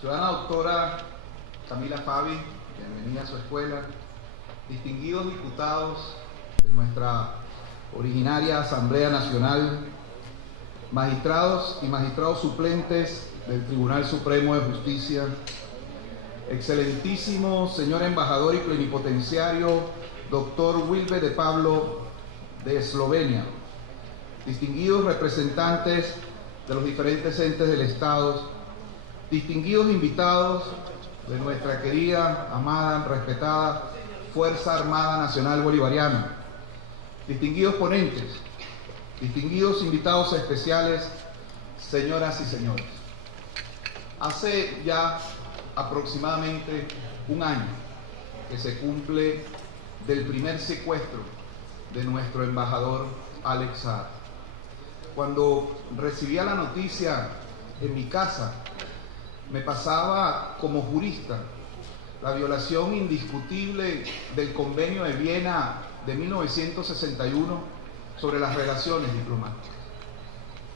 Ciudadana doctora Camila Fabi, bienvenida a su escuela. Distinguidos diputados de nuestra originaria Asamblea Nacional, magistrados y magistrados suplentes del Tribunal Supremo de Justicia, excelentísimo señor embajador y plenipotenciario, doctor Wilber de Pablo de Eslovenia, distinguidos representantes de los diferentes entes del Estado, distinguidos invitados de nuestra querida, amada, respetada Fuerza Armada Nacional Bolivariana, distinguidos ponentes, distinguidos invitados especiales, señoras y señores. Hace ya aproximadamente un año que se cumple del primer secuestro de nuestro embajador Alex Saab. Cuando recibía la noticia en mi casa, me pasaba como jurista la violación indiscutible del Convenio de Viena de 1961 sobre las relaciones diplomáticas.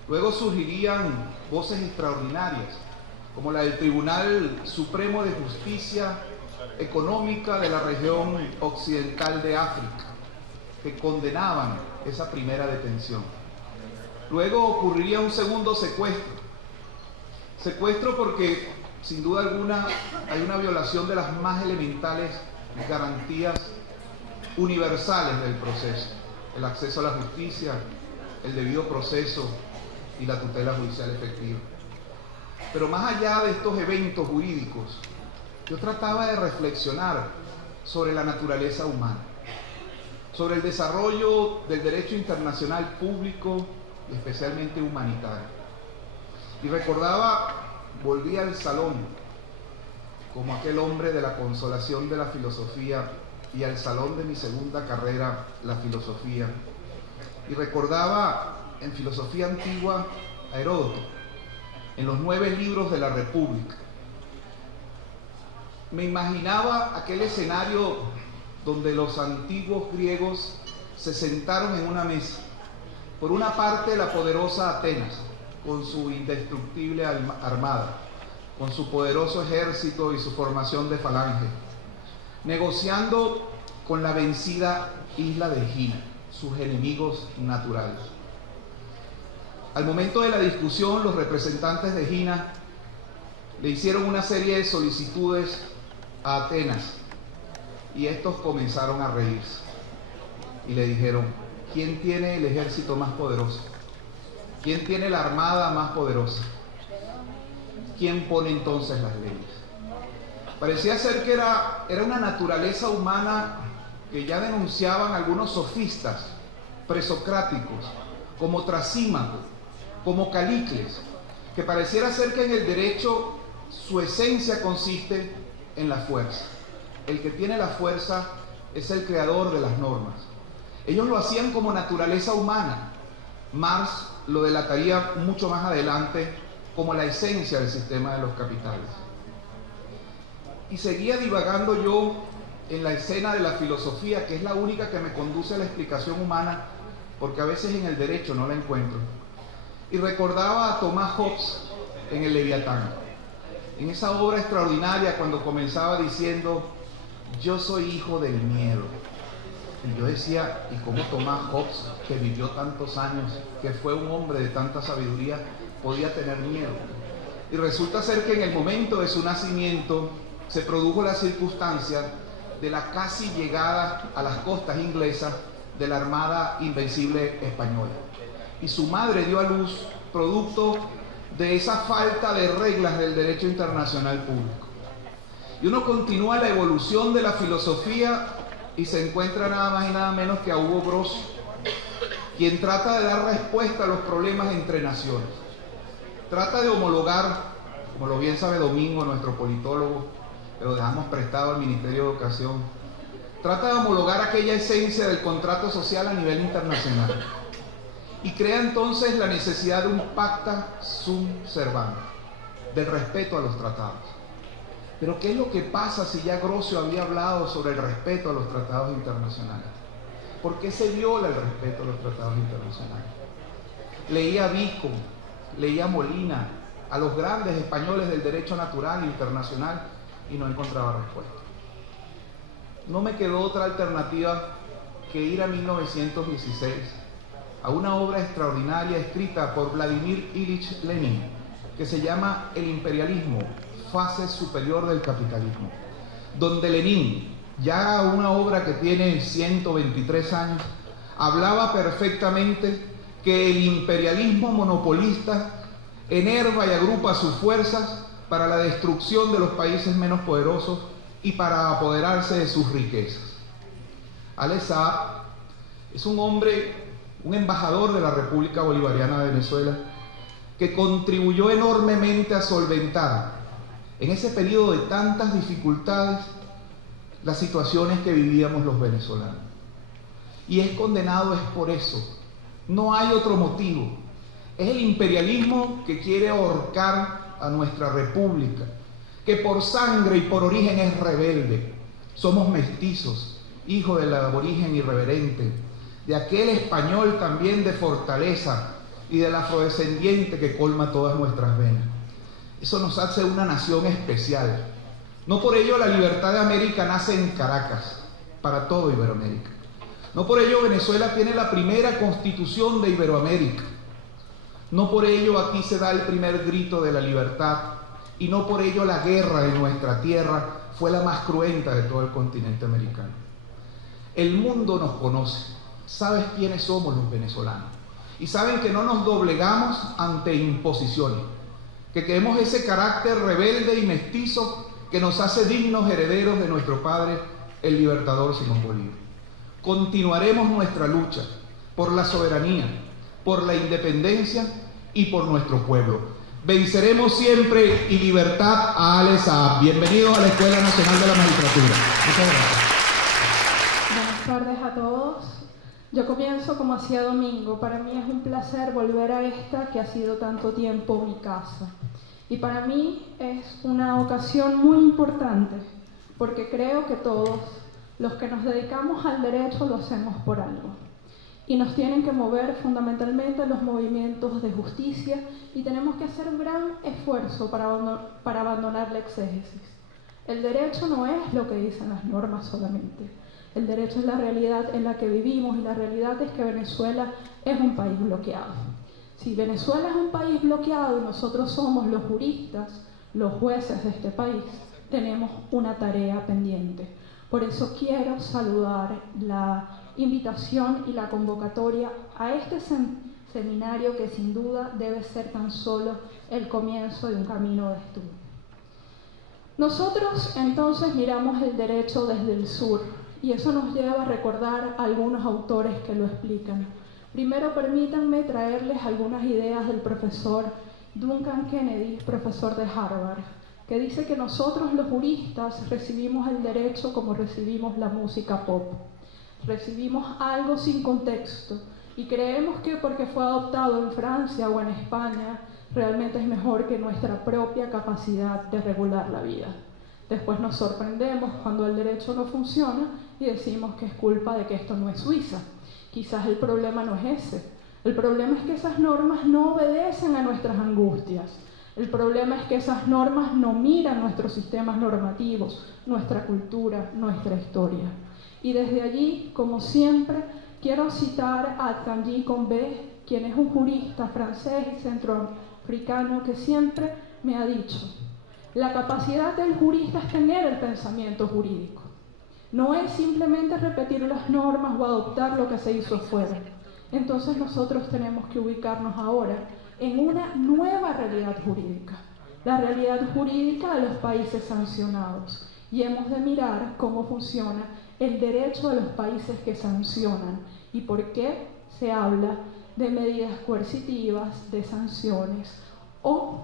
Luego surgirían voces extraordinarias, como la del Tribunal Supremo de Justicia Económica de la región occidental de África, que condenaban esa primera detención. Luego ocurriría un segundo secuestro. Secuestro porque, sin duda alguna, hay una violación de las más elementales garantías universales del proceso: el acceso a la justicia, el debido proceso y la tutela judicial efectiva. Pero más allá de estos eventos jurídicos, yo trataba de reflexionar sobre la naturaleza humana, sobre el desarrollo del derecho internacional público y especialmente humanitario. Y recordaba, volvía al salón como aquel hombre de la consolación de la filosofía y al salón de mi segunda carrera, la filosofía. Y recordaba en filosofía antigua a Heródoto, en los 9 libros de la República. Me imaginaba aquel escenario donde los antiguos griegos se sentaron en una mesa. Por una parte, la poderosa Atenas, con su indestructible armada, con su poderoso ejército y su formación de falange, negociando con la vencida isla de Egina, sus enemigos naturales. Al momento de la discusión, los representantes de Egina le hicieron una serie de solicitudes a Atenas, y estos comenzaron a reírse y le dijeron: ¿quién tiene el ejército más poderoso? ¿Quién tiene la armada más poderosa? ¿Quién pone entonces las leyes? Parecía ser que era una naturaleza humana que ya denunciaban algunos sofistas presocráticos, como Trasímaco, como Calícles, que pareciera ser que en el derecho su esencia consiste en la fuerza. El que tiene la fuerza es el creador de las normas. Ellos lo hacían como naturaleza humana. Marx lo delataría mucho más adelante como la esencia del sistema de los capitales. Y seguía divagando yo en la escena de la filosofía, que es la única que me conduce a la explicación humana, porque a veces en el derecho no la encuentro. Y recordaba a Thomas Hobbes en el Leviatán, en esa obra extraordinaria, cuando comenzaba diciendo: yo soy hijo del miedo. Y yo decía: ¿y cómo Thomas Hobbes, que vivió tantos años, que fue un hombre de tanta sabiduría, podía tener miedo? Y resulta ser que en el momento de su nacimiento se produjo la circunstancia de la casi llegada a las costas inglesas de la Armada Invencible Española. Y su madre dio a luz producto de esa falta de reglas del derecho internacional público. Y uno continúa la evolución de la filosofía y se encuentra nada más y nada menos que a Hugo Gross, quien trata de dar respuesta a los problemas entre naciones. Trata de homologar, como lo bien sabe Domingo, nuestro politólogo, que lo dejamos prestado al Ministerio de Educación, trata de homologar aquella esencia del contrato social a nivel internacional. Y crea entonces la necesidad de un pacta sunt servanda, del respeto a los tratados. Pero ¿qué es lo que pasa si ya Grocio había hablado sobre el respeto a los tratados internacionales? ¿Por qué se viola el respeto a los tratados internacionales? Leía a Vico, leía a Molina, a los grandes españoles del derecho natural internacional y no encontraba respuesta. No me quedó otra alternativa que ir a 1916, a una obra extraordinaria escrita por Vladimir Ilich Lenin, que se llama El imperialismo, fase superior del capitalismo, donde Lenin, ya una obra que tiene 123 años, hablaba perfectamente que el imperialismo monopolista enerva y agrupa sus fuerzas para la destrucción de los países menos poderosos y para apoderarse de sus riquezas. Ale Saab es un hombre, un embajador de la República Bolivariana de Venezuela, que contribuyó enormemente a solventar en ese periodo de tantas dificultades las situaciones que vivíamos los venezolanos. Y es condenado por eso. No hay otro motivo. Es el imperialismo que quiere ahorcar a nuestra república, que por sangre y por origen es rebelde. Somos mestizos, hijos del aborigen irreverente, de aquel español también de fortaleza y del afrodescendiente que colma todas nuestras venas. Eso nos hace una nación especial. No por ello la libertad de América nace en Caracas, para todo Iberoamérica. No por ello Venezuela tiene la primera constitución de Iberoamérica. No por ello aquí se da el primer grito de la libertad. Y no por ello la guerra en nuestra tierra fue la más cruenta de todo el continente americano. El mundo nos conoce, sabe quiénes somos los venezolanos. Y saben que no nos doblegamos ante imposiciones, que tenemos ese carácter rebelde y mestizo que nos hace dignos herederos de nuestro padre, el libertador Simón Bolívar. Continuaremos nuestra lucha por la soberanía, por la independencia y por nuestro pueblo. Venceremos siempre y libertad a Ale Saab. Bienvenidos a la Escuela Nacional de la Magistratura. Muchas Buenas gracias. tardes a todos. Yo comienzo como hacía Domingo. Para mí es un placer volver a esta que ha sido tanto tiempo mi casa. Y para mí es una ocasión muy importante, porque creo que todos los que nos dedicamos al derecho lo hacemos por algo. Y nos tienen que mover fundamentalmente los movimientos de justicia y tenemos que hacer un gran esfuerzo para abandonar la exégesis. El derecho no es lo que dicen las normas solamente. El derecho es la realidad en la que vivimos y la realidad es que Venezuela es un país bloqueado. Si Venezuela es un país bloqueado y nosotros somos los juristas, los jueces de este país, tenemos una tarea pendiente. Por eso quiero saludar la invitación y la convocatoria a este seminario que sin duda debe ser tan solo el comienzo de un camino de estudio. Nosotros entonces miramos el derecho desde el sur y eso nos lleva a recordar a algunos autores que lo explican. Primero permítanme traerles algunas ideas del profesor Duncan Kennedy, profesor de Harvard, que dice que nosotros los juristas recibimos el derecho como recibimos la música pop. Recibimos algo sin contexto y creemos que porque fue adoptado en Francia o en España, realmente es mejor que nuestra propia capacidad de regular la vida. Después nos sorprendemos cuando el derecho no funciona y decimos que es culpa de que esto no es Suiza. Quizás el problema no es ese. El problema es que esas normas no obedecen a nuestras angustias. El problema es que esas normas no miran nuestros sistemas normativos, nuestra cultura, nuestra historia. Y desde allí, como siempre, quiero citar a Tanguy Combé, quien es un jurista francés y centroafricano que siempre me ha dicho: la capacidad del jurista es tener el pensamiento jurídico. No es simplemente repetir las normas o adoptar lo que se hizo afuera. Entonces nosotros tenemos que ubicarnos ahora en una nueva realidad jurídica, la realidad jurídica de los países sancionados. Y hemos de mirar cómo funciona el derecho de los países que sancionan y por qué se habla de medidas coercitivas, de sanciones o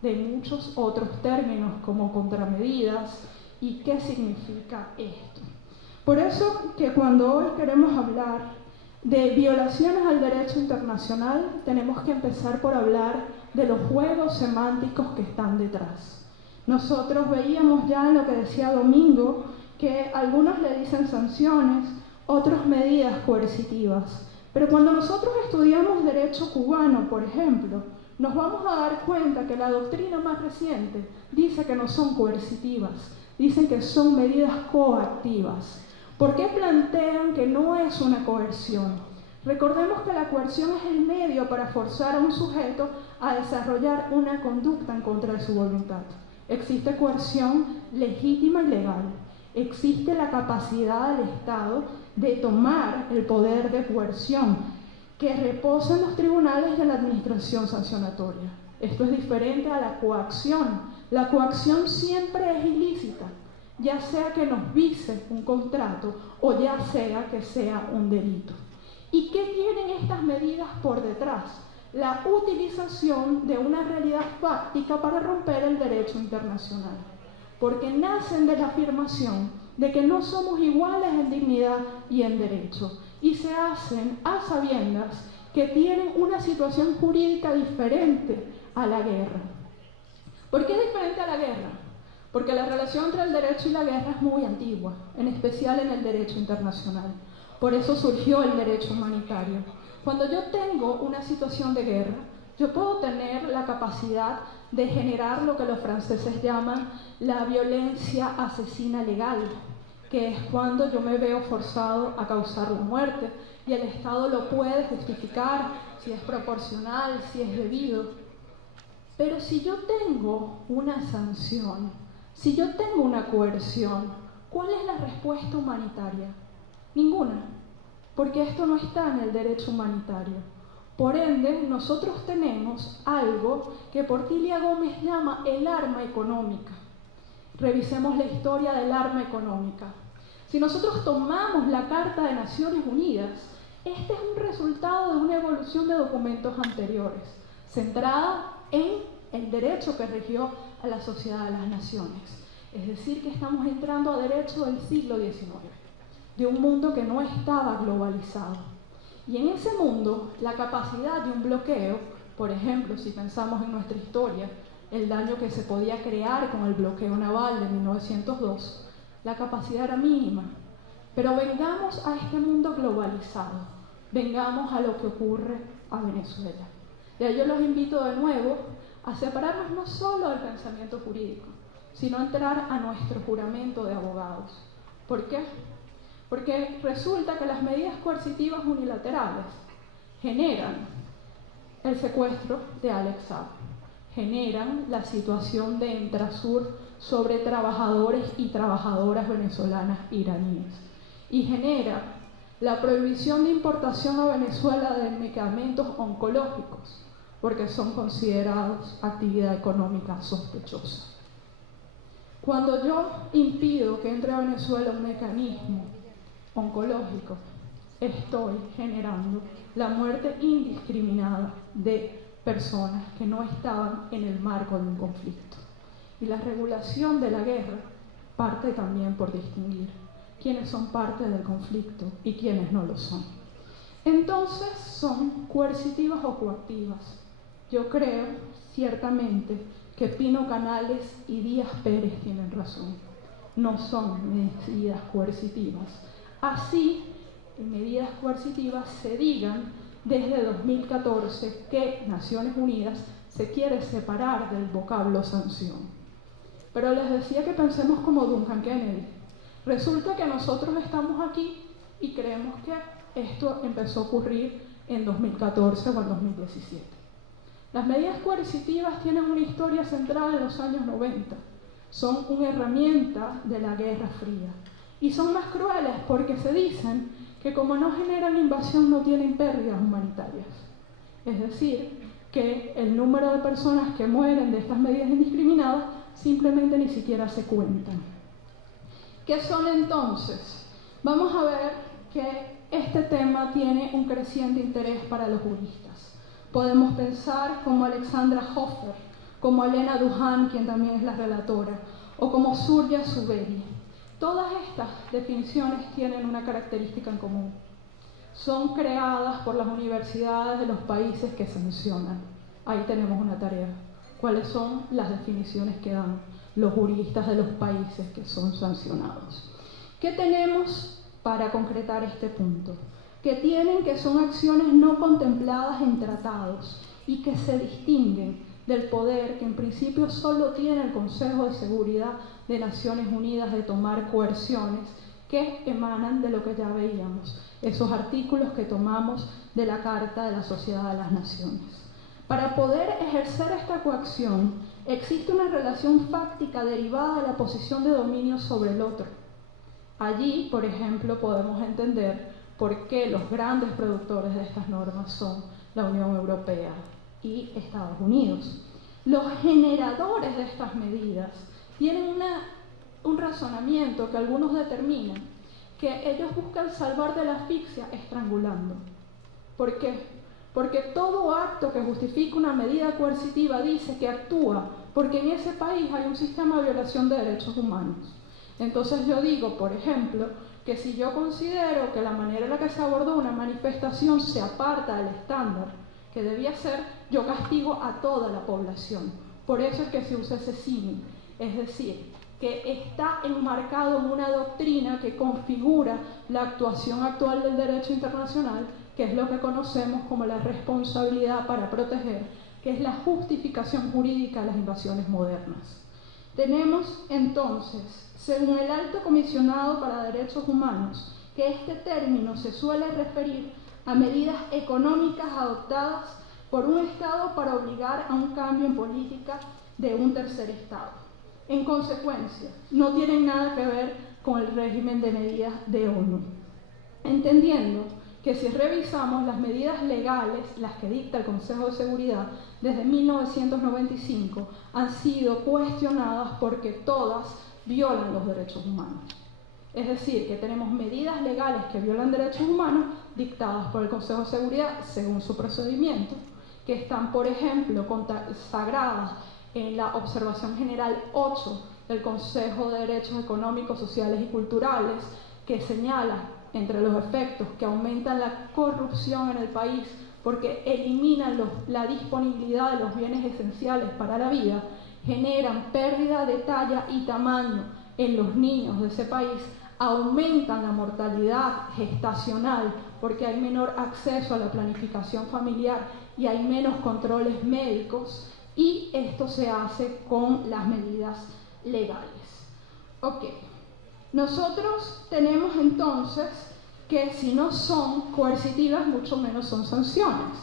de muchos otros términos como contramedidas y qué significa esto. Por eso que cuando hoy queremos hablar de violaciones al derecho internacional, tenemos que empezar por hablar de los juegos semánticos que están detrás. Nosotros veíamos ya en lo que decía Domingo que algunos le dicen sanciones, otros medidas coercitivas. Pero cuando nosotros estudiamos derecho cubano, por ejemplo, nos vamos a dar cuenta que la doctrina más reciente dice que no son coercitivas, dicen que son medidas coactivas. ¿Por qué plantean que no es una coerción? Recordemos que la coerción es el medio para forzar a un sujeto a desarrollar una conducta en contra de su voluntad. Existe coerción legítima y legal. Existe la capacidad del Estado de tomar el poder de coerción que reposa en los tribunales de la administración sancionatoria. Esto es diferente a la coacción. La coacción siempre es ilícita, ya sea que nos vise un contrato o ya sea que sea un delito. ¿Y qué tienen estas medidas por detrás? La utilización de una realidad fáctica para romper el derecho internacional, porque nacen de la afirmación de que no somos iguales en dignidad y en derecho, y se hacen a sabiendas que tienen una situación jurídica diferente a la guerra. ¿Por qué es diferente a la guerra? Porque la relación entre el derecho y la guerra es muy antigua, en especial en el derecho internacional. Por eso surgió el derecho humanitario. Cuando yo tengo una situación de guerra, yo puedo tener la capacidad de generar lo que los franceses llaman la violencia asesina legal, que es cuando yo me veo forzado a causar la muerte y el Estado lo puede justificar si es proporcional, si es debido. Pero si yo tengo una sanción, si yo tengo una coerción, ¿cuál es la respuesta humanitaria? Ninguna, porque esto no está en el derecho humanitario. Por ende, nosotros tenemos algo que Portilia Gómez llama el arma económica. Revisemos la historia del arma económica. Si nosotros tomamos la Carta de Naciones Unidas, este es un resultado de una evolución de documentos anteriores, centrada en el derecho que rigió a la sociedad de las naciones. Es decir, que estamos entrando a derecho del siglo XIX, de un mundo que no estaba globalizado. Y en ese mundo, la capacidad de un bloqueo, por ejemplo, si pensamos en nuestra historia, el daño que se podía crear con el bloqueo naval de 1902, la capacidad era mínima. Pero vengamos a este mundo globalizado, vengamos a lo que ocurre a Venezuela. Y ahí yo los invito de nuevo a separarnos no solo del pensamiento jurídico, sino a entrar a nuestro juramento de abogados. ¿Por qué? Porque resulta que las medidas coercitivas unilaterales generan el secuestro de Alex Saab, generan la situación de Entrasur sobre trabajadores y trabajadoras venezolanas iraníes y genera la prohibición de importación a Venezuela de medicamentos oncológicos porque son considerados actividad económica sospechosa. Cuando yo impido que entre a Venezuela un mecanismo oncológico, estoy generando la muerte indiscriminada de personas que no estaban en el marco de un conflicto. Y la regulación de la guerra parte también por distinguir quiénes son parte del conflicto y quiénes no lo son. Entonces, ¿son coercitivas o coactivas? Yo creo, ciertamente, que Pino Canales y Díaz Pérez tienen razón. No son medidas coercitivas. Así, en medidas coercitivas se digan desde 2014 que Naciones Unidas se quiere separar del vocablo sanción. Pero les decía que pensemos como Duncan Kennedy. Resulta que nosotros estamos aquí y creemos que esto empezó a ocurrir en 2014 o en 2017. Las medidas coercitivas tienen una historia centrada en los años 90. Son una herramienta de la Guerra Fría. Y son más crueles porque se dicen que como no generan invasión no tienen pérdidas humanitarias. Es decir, que el número de personas que mueren de estas medidas indiscriminadas simplemente ni siquiera se cuentan. ¿Qué son entonces? Vamos a ver que este tema tiene un creciente interés para los juristas. Podemos pensar como Alexandra Hofer, como Elena Duhan, quien también es la relatora, o como Surya Suberi. Todas estas definiciones tienen una característica en común. Son creadas por las universidades de los países que sancionan. Ahí tenemos una tarea. ¿Cuáles son las definiciones que dan los juristas de los países que son sancionados? ¿Qué tenemos para concretar este punto? Que son acciones no contempladas en tratados y que se distinguen del poder que en principio solo tiene el Consejo de Seguridad de Naciones Unidas de tomar coerciones que emanan de lo que ya veíamos, esos artículos que tomamos de la Carta de la Sociedad de las Naciones. Para poder ejercer esta coacción, existe una relación fáctica derivada de la posición de dominio sobre el otro. Allí, por ejemplo, podemos entender por qué los grandes productores de estas normas son la Unión Europea y Estados Unidos. Los generadores de estas medidas tienen un razonamiento que algunos determinan, que ellos buscan salvar de la asfixia estrangulando. ¿Por qué? Porque todo acto que justifica una medida coercitiva dice que actúa porque en ese país hay un sistema de violación de derechos humanos. Entonces yo digo, por ejemplo, que si yo considero que la manera en la que se abordó una manifestación se aparta del estándar que debía ser, yo castigo a toda la población. Por eso es que se usa ese símil, es decir, que está enmarcado en una doctrina que configura la actuación actual del derecho internacional, que es lo que conocemos como la responsabilidad para proteger, que es la justificación jurídica de las invasiones modernas. Tenemos entonces, según el Alto Comisionado para Derechos Humanos, que este término se suele referir a medidas económicas adoptadas por un Estado para obligar a un cambio en política de un tercer Estado. En consecuencia, no tienen nada que ver con el régimen de medidas de ONU. Entendiendo que si revisamos las medidas legales, las que dicta el Consejo de Seguridad desde 1995, han sido cuestionadas porque todas violan los derechos humanos. Es decir, que tenemos medidas legales que violan derechos humanos dictadas por el Consejo de Seguridad según su procedimiento, que están, por ejemplo, consagradas en la Observación General 8 del Consejo de Derechos Económicos, Sociales y Culturales, que señala, entre los efectos, que aumentan la corrupción en el país porque eliminan la disponibilidad de los bienes esenciales para la vida, generan pérdida de talla y tamaño en los niños de ese país, aumentan la mortalidad gestacional porque hay menor acceso a la planificación familiar y hay menos controles médicos, y esto se hace con las medidas legales. Ok, nosotros tenemos entonces que si no son coercitivas, mucho menos son sanciones,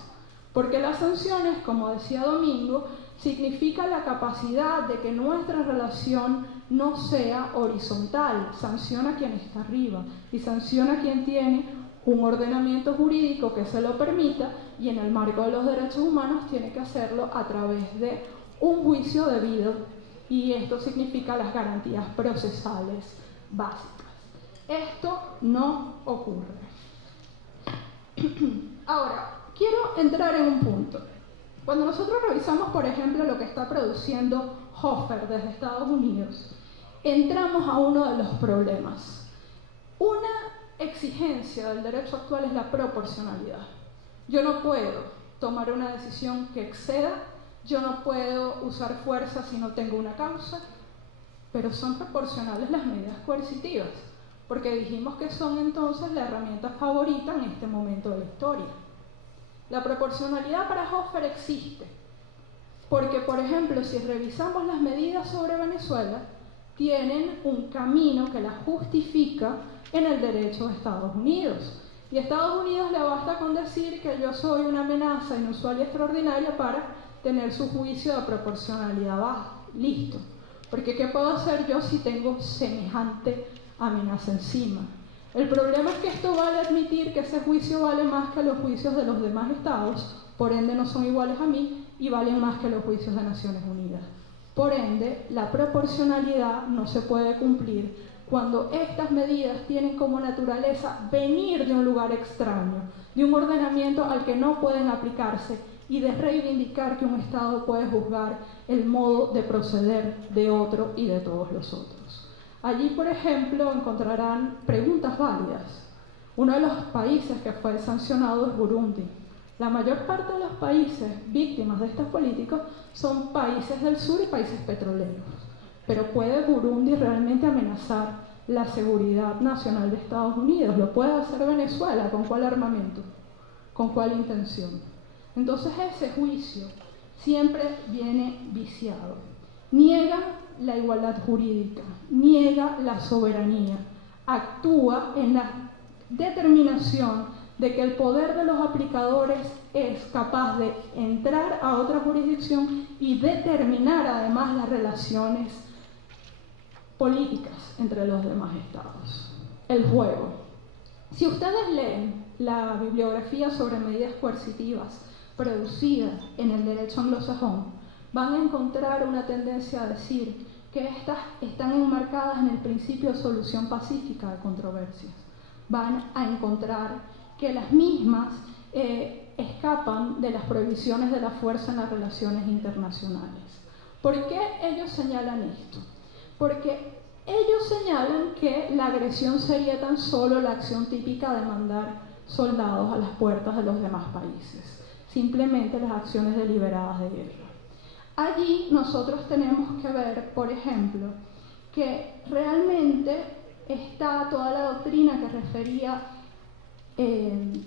porque las sanciones, como decía Domingo, significa la capacidad de que nuestra relación no sea horizontal, sanciona a quien está arriba y sanciona a quien tiene un ordenamiento jurídico que se lo permita, y en el marco de los derechos humanos tiene que hacerlo a través de un juicio debido, y esto significa las garantías procesales básicas. Esto no ocurre. Ahora, quiero entrar en un punto. Cuando nosotros revisamos, por ejemplo, lo que está produciendo Hofer desde Estados Unidos, entramos a uno de los problemas. Una exigencia del derecho actual es la proporcionalidad. Yo no puedo tomar una decisión que exceda, yo no puedo usar fuerza si no tengo una causa, pero son proporcionales las medidas coercitivas, porque dijimos que son entonces la herramienta favorita en este momento de la historia. La proporcionalidad para Hofer existe, porque, por ejemplo, si revisamos las medidas sobre Venezuela, tienen un camino que las justifica en el derecho de Estados Unidos. Y a Estados Unidos le basta con decir que yo soy una amenaza inusual y extraordinaria para tener su juicio de proporcionalidad baja. Listo. Porque ¿qué puedo hacer yo si tengo semejante amenaza encima? El problema es que esto vale admitir que ese juicio vale más que los juicios de los demás estados, por ende no son iguales a mí y valen más que los juicios de Naciones Unidas. Por ende, la proporcionalidad no se puede cumplir cuando estas medidas tienen como naturaleza venir de un lugar extraño, de un ordenamiento al que no pueden aplicarse y de reivindicar que un Estado puede juzgar el modo de proceder de otro y de todos los otros. Allí, por ejemplo, encontrarán preguntas válidas. Uno de los países que fue sancionado es Burundi. La mayor parte de los países víctimas de estos políticos son países del sur y países petroleros. Pero ¿puede Burundi realmente amenazar la seguridad nacional de Estados Unidos? ¿Lo puede hacer Venezuela? ¿Con cuál armamento? ¿Con cuál intención? Entonces ese juicio siempre viene viciado. Niega la igualdad jurídica, niega la soberanía, actúa en la determinación de que el poder de los aplicadores es capaz de entrar a otra jurisdicción y determinar además las relaciones políticas entre los demás estados. El juego. Si ustedes leen la bibliografía sobre medidas coercitivas producida en el derecho anglosajón, van a encontrar una tendencia a decir que estas están enmarcadas en el principio de solución pacífica de controversias. Van a encontrar que las mismas escapan de las prohibiciones de la fuerza en las relaciones internacionales. ¿Por qué ellos señalan esto? Porque ellos señalan que la agresión sería tan solo la acción típica de mandar soldados a las puertas de los demás países, simplemente las acciones deliberadas de guerra. Allí nosotros tenemos que ver, por ejemplo, que realmente está toda la doctrina que refería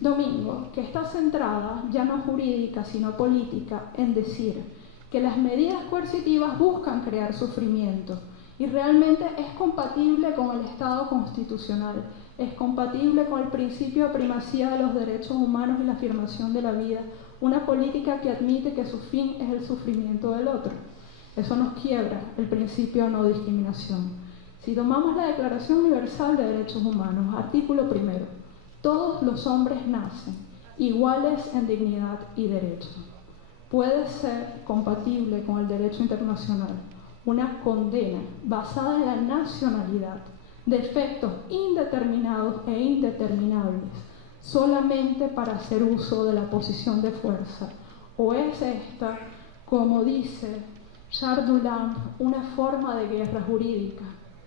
Domingo, que está centrada, ya no jurídica, sino política, en decir que las medidas coercitivas buscan crear sufrimiento y realmente es compatible con el Estado constitucional, es compatible con el principio de primacía de los derechos humanos y la afirmación de la vida, una política que admite que su fin es el sufrimiento del otro. Eso nos quiebra el principio de no discriminación. Si tomamos la Declaración Universal de Derechos Humanos, artículo 1, todos los hombres nacen iguales en dignidad y derecho. Puede ser compatible con el derecho internacional una condena basada en la nacionalidad de efectos indeterminados e indeterminables solamente para hacer uso de la posición de fuerza, o es esta, como dice Charles Duland, una forma de guerra jurídica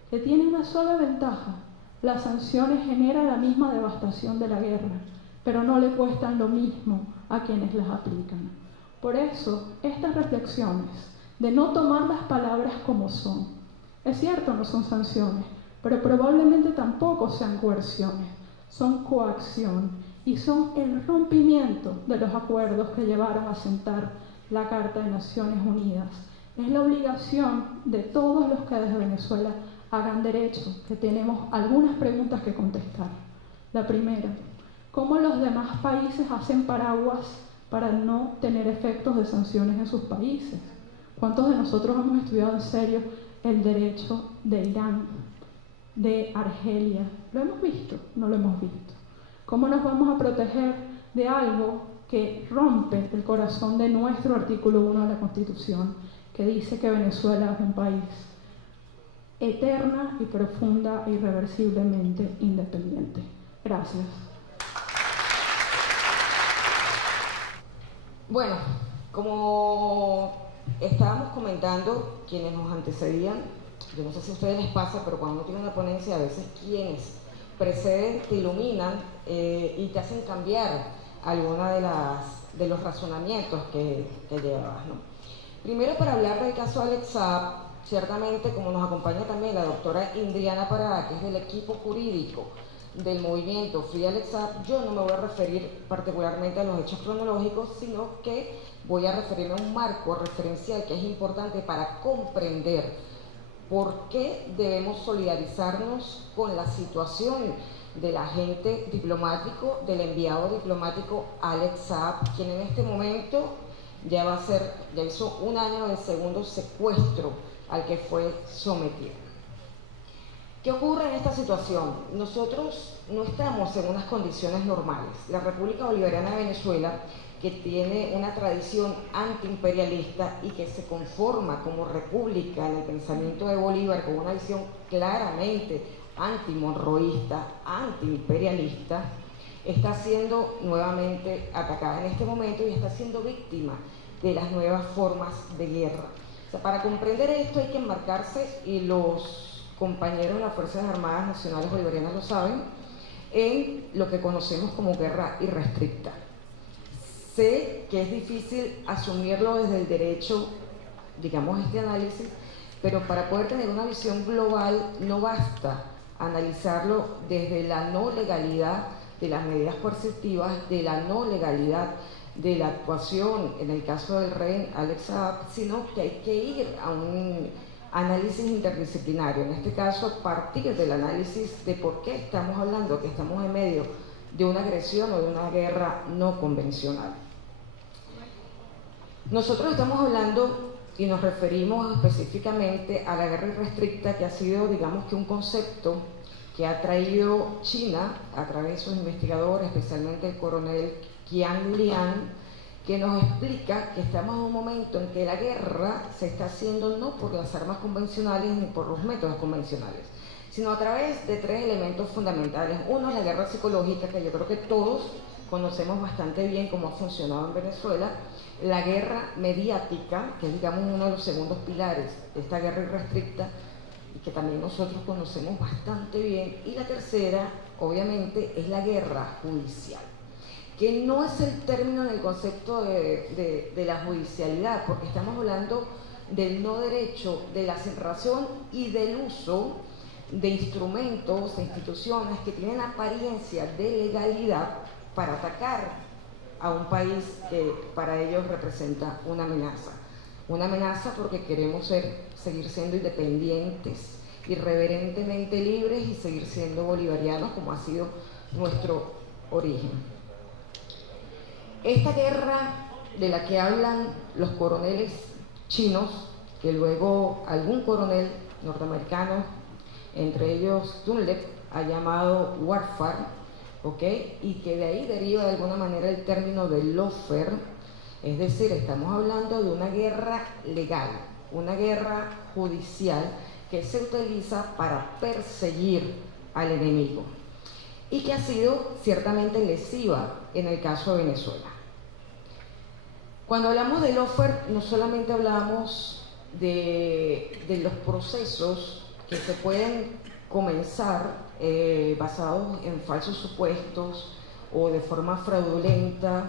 que tiene una sola ventaja: las sanciones generan la misma devastación de la guerra, pero no le cuestan lo mismo a quienes las aplican. Por eso, estas reflexiones de no tomar las palabras como son, es cierto, no son sanciones, pero probablemente tampoco sean coerciones, son coacción y son el rompimiento de los acuerdos que llevaron a sentar la Carta de Naciones Unidas. Es la obligación de todos los que desde Venezuela hagan derecho, que tenemos algunas preguntas que contestar. La primera, ¿cómo los demás países hacen paraguas para no tener efectos de sanciones en sus países? ¿Cuántos de nosotros hemos estudiado en serio el derecho de Irán, de Argelia? ¿Lo hemos visto? No lo hemos visto. ¿Cómo nos vamos a proteger de algo que rompe el corazón de nuestro artículo 1 de la Constitución, que dice que Venezuela es un país eterna y profunda e irreversiblemente independiente? Gracias. Bueno, como estábamos comentando quienes nos antecedían, yo no sé si a ustedes les pasa, pero cuando uno tiene una ponencia, a veces quienes preceden te iluminan y te hacen cambiar alguna de los razonamientos que llevabas, ¿no? Primero, para hablar del caso Alex Saab, ciertamente, como nos acompaña también la doctora Indriana Parada, que es del equipo jurídico del movimiento Free Alex Saab, yo no me voy a referir particularmente a los hechos cronológicos, sino que voy a referirme a un marco referencial que es importante para comprender por qué debemos solidarizarnos con la situación del agente diplomático, del enviado diplomático Alex Saab, quien en este momento ya hizo un año del segundo secuestro al que fue sometido. ¿Qué ocurre en esta situación? Nosotros no estamos en unas condiciones normales. La República Bolivariana de Venezuela, que tiene una tradición antiimperialista y que se conforma como república en el pensamiento de Bolívar con una visión claramente antimonroísta, antiimperialista, está siendo nuevamente atacada en este momento y está siendo víctima de las nuevas formas de guerra. O sea, para comprender esto hay que enmarcarse, y los compañeros de las Fuerzas Armadas Nacionales Bolivarianas lo saben, en lo que conocemos como guerra irrestricta. Sé que es difícil asumirlo desde el derecho, digamos, este análisis, pero para poder tener una visión global no basta analizarlo desde la no legalidad de las medidas coercitivas, de la no legalidad de la actuación en el caso del rehén Alex Saab, sino que hay que ir a un análisis interdisciplinario, en este caso a partir del análisis de por qué estamos hablando que estamos en medio de una agresión o de una guerra no convencional. Nosotros estamos hablando y nos referimos específicamente a la guerra irrestricta, que ha sido, digamos que un concepto que ha traído China a través de sus investigadores, especialmente el coronel Qian Lian, que nos explica que estamos en un momento en que la guerra se está haciendo no por las armas convencionales ni por los métodos convencionales, sino a través de tres elementos fundamentales. Uno es la guerra psicológica, que yo creo que todos conocemos bastante bien cómo ha funcionado en Venezuela. La guerra mediática, que es, digamos, uno de los segundos pilares de esta guerra irrestricta, y que también nosotros conocemos bastante bien. Y la tercera, obviamente, es la guerra judicial, que no es el término en el concepto de la judicialidad, porque estamos hablando del no derecho, de la cerración y del uso de instrumentos, de instituciones que tienen apariencia de legalidad para atacar a un país que para ellos representa una amenaza. Una amenaza porque queremos seguir siendo independientes, irreverentemente libres y seguir siendo bolivarianos, como ha sido nuestro origen. Esta guerra de la que hablan los coroneles chinos, que luego algún coronel norteamericano, entre ellos Dunlap, ha llamado warfare, ¿ok? Y que de ahí deriva de alguna manera el término de lawfare, es decir, estamos hablando de una guerra legal, una guerra judicial que se utiliza para perseguir al enemigo y que ha sido ciertamente lesiva en el caso de Venezuela. Cuando hablamos de lawfare, no solamente hablamos de los procesos que se pueden comenzar basados en falsos supuestos o de forma fraudulenta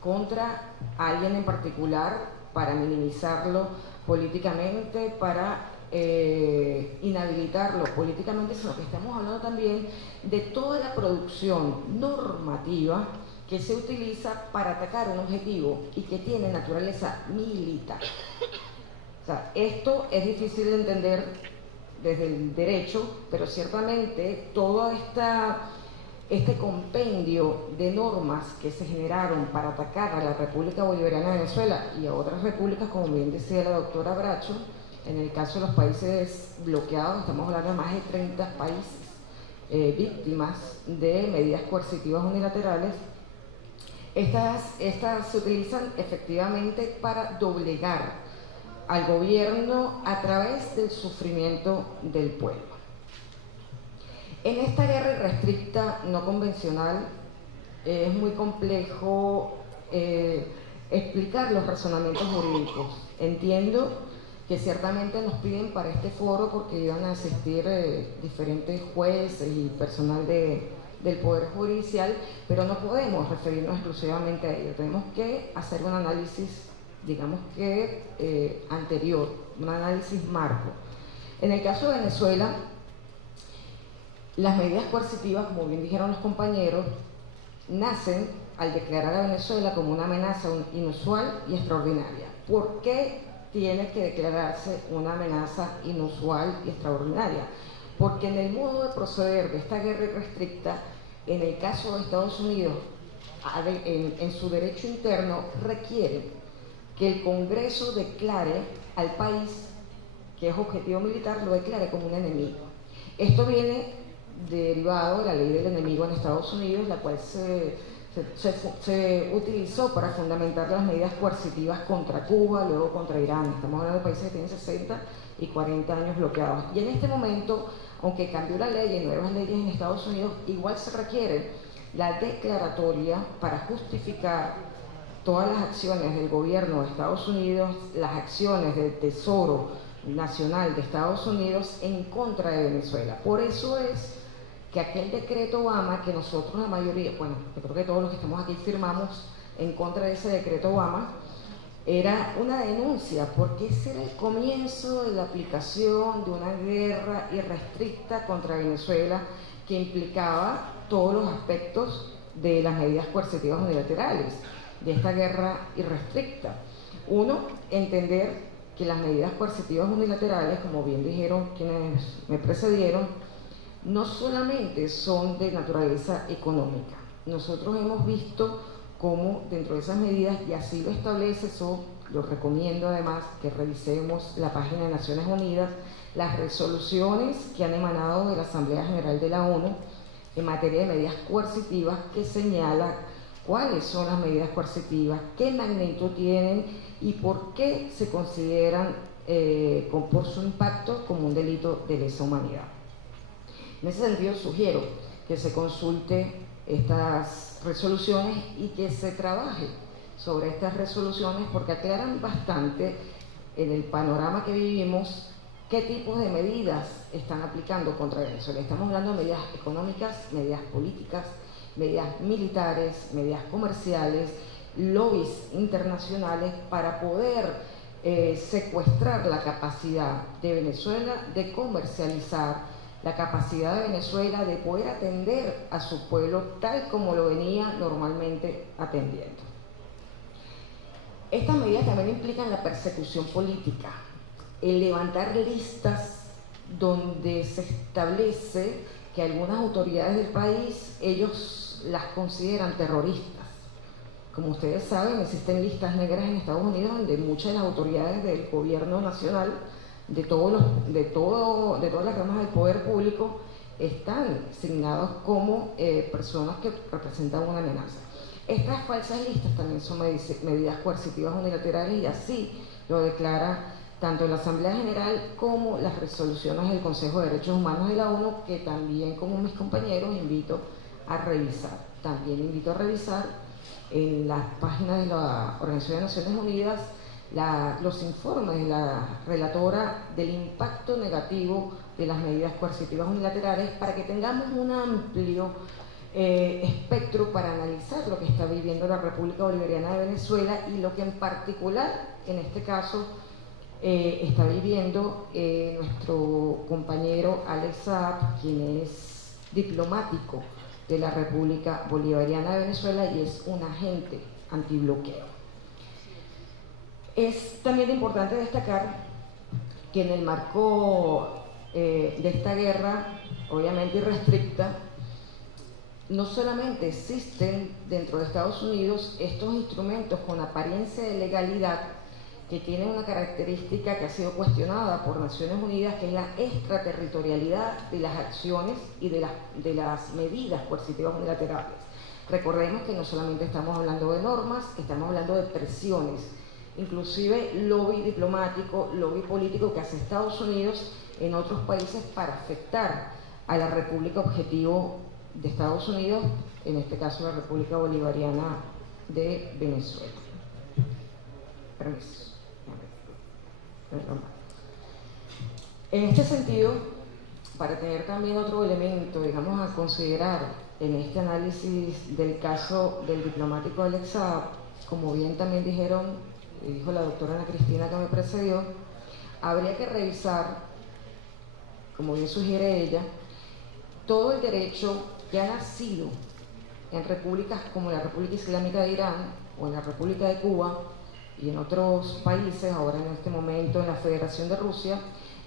contra alguien en particular para minimizarlo políticamente, para inhabilitarlo políticamente, sino que estamos hablando también de toda la producción normativa que se utiliza para atacar un objetivo y que tiene naturaleza militar. O sea, esto es difícil de entender desde el derecho, pero ciertamente todo este compendio de normas que se generaron para atacar a la República Bolivariana de Venezuela y a otras repúblicas, como bien decía la doctora Bracho, en el caso de los países bloqueados, estamos hablando de más de 30 países víctimas de medidas coercitivas unilaterales. Estas se utilizan efectivamente para doblegar al gobierno a través del sufrimiento del pueblo. En esta guerra irrestricta no convencional es muy complejo explicar los razonamientos jurídicos. Entiendo que ciertamente nos piden para este foro porque iban a asistir diferentes jueces y personal del Poder Judicial, pero no podemos referirnos exclusivamente a ello. Tenemos que hacer un análisis, digamos que anterior, un análisis marco. En el caso de Venezuela, las medidas coercitivas, como bien dijeron los compañeros, nacen al declarar a Venezuela como una amenaza inusual y extraordinaria. ¿Por qué tiene que declararse una amenaza inusual y extraordinaria? Porque en el modo de proceder de esta guerra irrestricta, en el caso de Estados Unidos, en su derecho interno, requiere que el Congreso declare al país que es objetivo militar, lo declare como un enemigo. Esto viene derivado de la ley del enemigo en Estados Unidos, la cual se utilizó para fundamentar las medidas coercitivas contra Cuba, luego contra Irán. Estamos hablando de países que tienen 60 y 40 años bloqueados. Y en este momento, aunque cambió la ley y hay nuevas leyes en Estados Unidos, igual se requiere la declaratoria para justificar todas las acciones del gobierno de Estados Unidos, las acciones del Tesoro Nacional de Estados Unidos en contra de Venezuela. Por eso es que aquel decreto Obama, que nosotros la mayoría, bueno, yo creo que todos los que estamos aquí firmamos en contra de ese decreto Obama, era una denuncia, porque ese era el comienzo de la aplicación de una guerra irrestricta contra Venezuela que implicaba todos los aspectos de las medidas coercitivas unilaterales. de esta guerra irrestricta. Uno, entender que las medidas coercitivas unilaterales, como bien dijeron quienes me precedieron, no solamente son de naturaleza económica. Nosotros hemos visto cómo dentro de esas medidas, y así lo establece, eso lo recomiendo además que revisemos la página de Naciones Unidas, las resoluciones que han emanado de la Asamblea General de la ONU en materia de medidas coercitivas, que señala cuáles son las medidas coercitivas, qué magnitud tienen y por qué se consideran por su impacto como un delito de lesa humanidad. En ese sentido sugiero que se consulte estas resoluciones y que se trabaje sobre estas resoluciones, porque aclaran bastante en el panorama que vivimos qué tipos de medidas están aplicando contra Venezuela. Estamos hablando de medidas económicas, medidas políticas, medidas militares, medidas comerciales, lobbies internacionales para poder secuestrar la capacidad de Venezuela de comercializar, la capacidad de Venezuela de poder atender a su pueblo tal como lo venía normalmente atendiendo. Estas medidas también implican la persecución política, el levantar listas donde se establece que algunas autoridades del país, ellos las consideran terroristas. Como ustedes saben, existen listas negras en Estados Unidos donde muchas de las autoridades del gobierno nacional, de todas las ramas del poder público, están asignados como personas que representan una amenaza. Estas falsas listas también son medidas coercitivas unilaterales, y así lo declara tanto la Asamblea General como las resoluciones del Consejo de Derechos Humanos de la ONU, que también, como mis compañeros, invito a revisar. También invito a revisar en las páginas de la Organización de Naciones Unidas los informes de la relatora del impacto negativo de las medidas coercitivas unilaterales, para que tengamos un amplio espectro para analizar lo que está viviendo la República Bolivariana de Venezuela y lo que en particular, en este caso, está viviendo nuestro compañero Alex Saab, quien es diplomático de la República Bolivariana de Venezuela y es un agente antibloqueo. Es también importante destacar que en el marco de esta guerra, obviamente irrestricta, no solamente existen dentro de Estados Unidos estos instrumentos con apariencia de legalidad que tienen una característica que ha sido cuestionada por Naciones Unidas, que es la extraterritorialidad de las acciones y de las medidas coercitivas unilaterales. Recordemos que no solamente estamos hablando de normas, estamos hablando de presiones, inclusive lobby diplomático, lobby político que hace Estados Unidos en otros países para afectar a la República Objetivo de Estados Unidos, en este caso la República Bolivariana de Venezuela. Permiso. En este sentido, para tener también otro elemento, digamos, a considerar en este análisis del caso del diplomático Alex Saab, como bien también dijo la doctora Ana Cristina que me precedió, habría que revisar, como bien sugiere ella, todo el derecho que ha nacido en repúblicas como la República Islámica de Irán o en la República de Cuba y en otros países, ahora en este momento en la Federación de Rusia,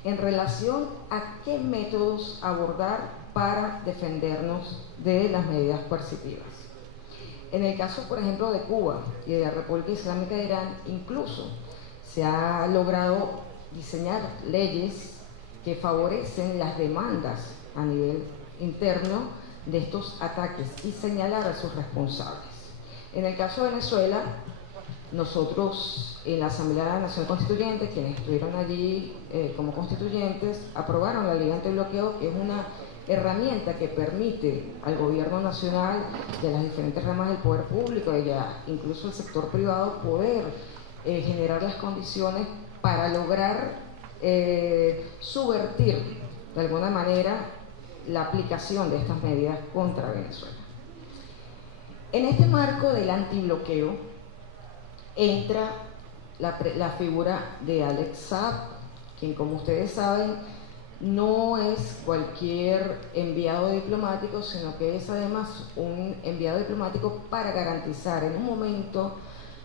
en relación a qué métodos abordar para defendernos de las medidas coercitivas. En el caso, por ejemplo, de Cuba y de la República Islámica de Irán, incluso se ha logrado diseñar leyes que favorecen las demandas a nivel interno de estos ataques y señalar a sus responsables. En el caso de Venezuela, nosotros en la Asamblea Nacional Constituyente, quienes estuvieron allí como constituyentes, aprobaron la Ley Antibloqueo, que es una herramienta que permite al gobierno nacional y a las diferentes ramas del poder público y incluso al sector privado poder generar las condiciones para lograr subvertir de alguna manera la aplicación de estas medidas contra Venezuela. En este marco del antibloqueo entra la figura de Alex Saab, quien, como ustedes saben, no es cualquier enviado diplomático, sino que es además un enviado diplomático para garantizar en un momento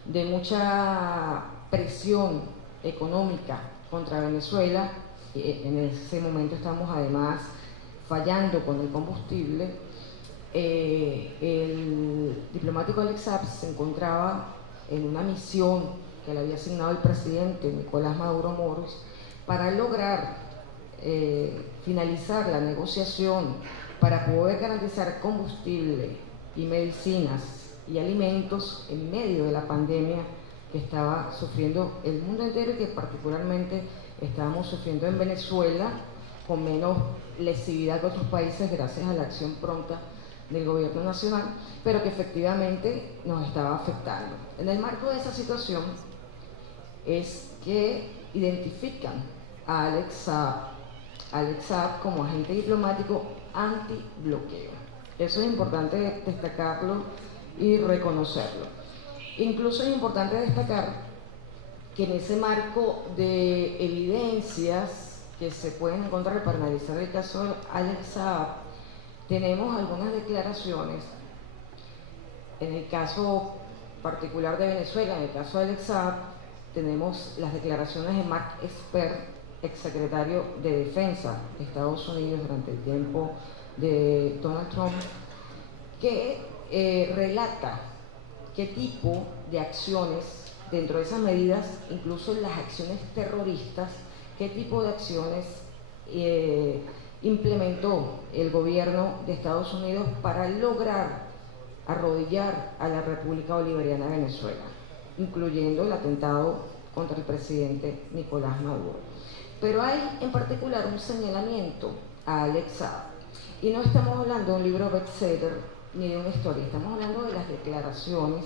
de mucha presión económica contra Venezuela. En ese momento estamos además fallando con el combustible. El diplomático Alex Saab se encontraba en una misión que le había asignado el presidente Nicolás Maduro Moros para lograr finalizar la negociación para poder garantizar combustible y medicinas y alimentos en medio de la pandemia que estaba sufriendo el mundo entero y que particularmente estábamos sufriendo en Venezuela con menos lesividad que otros países gracias a la acción pronta del gobierno nacional, pero que efectivamente nos estaba afectando. En el marco de esa situación es que identifican a Alex Saab como agente diplomático anti-bloqueo. Eso es importante destacarlo y reconocerlo. Incluso es importante destacar que en ese marco de evidencias que se pueden encontrar para analizar el caso de Alex Saab, tenemos algunas declaraciones. En el caso particular de Venezuela, en el caso de Alex Saab, tenemos las declaraciones de Mark Esper, exsecretario de Defensa de Estados Unidos durante el tiempo de Donald Trump, que relata qué tipo de acciones, dentro de esas medidas, incluso las acciones terroristas, qué tipo de acciones implementó el gobierno de Estados Unidos para lograr arrodillar a la República Bolivariana de Venezuela, incluyendo el atentado contra el presidente Nicolás Maduro. Pero hay en particular un señalamiento a Alex Saab, y no estamos hablando de un libro bestseller ni de una historia, estamos hablando de las declaraciones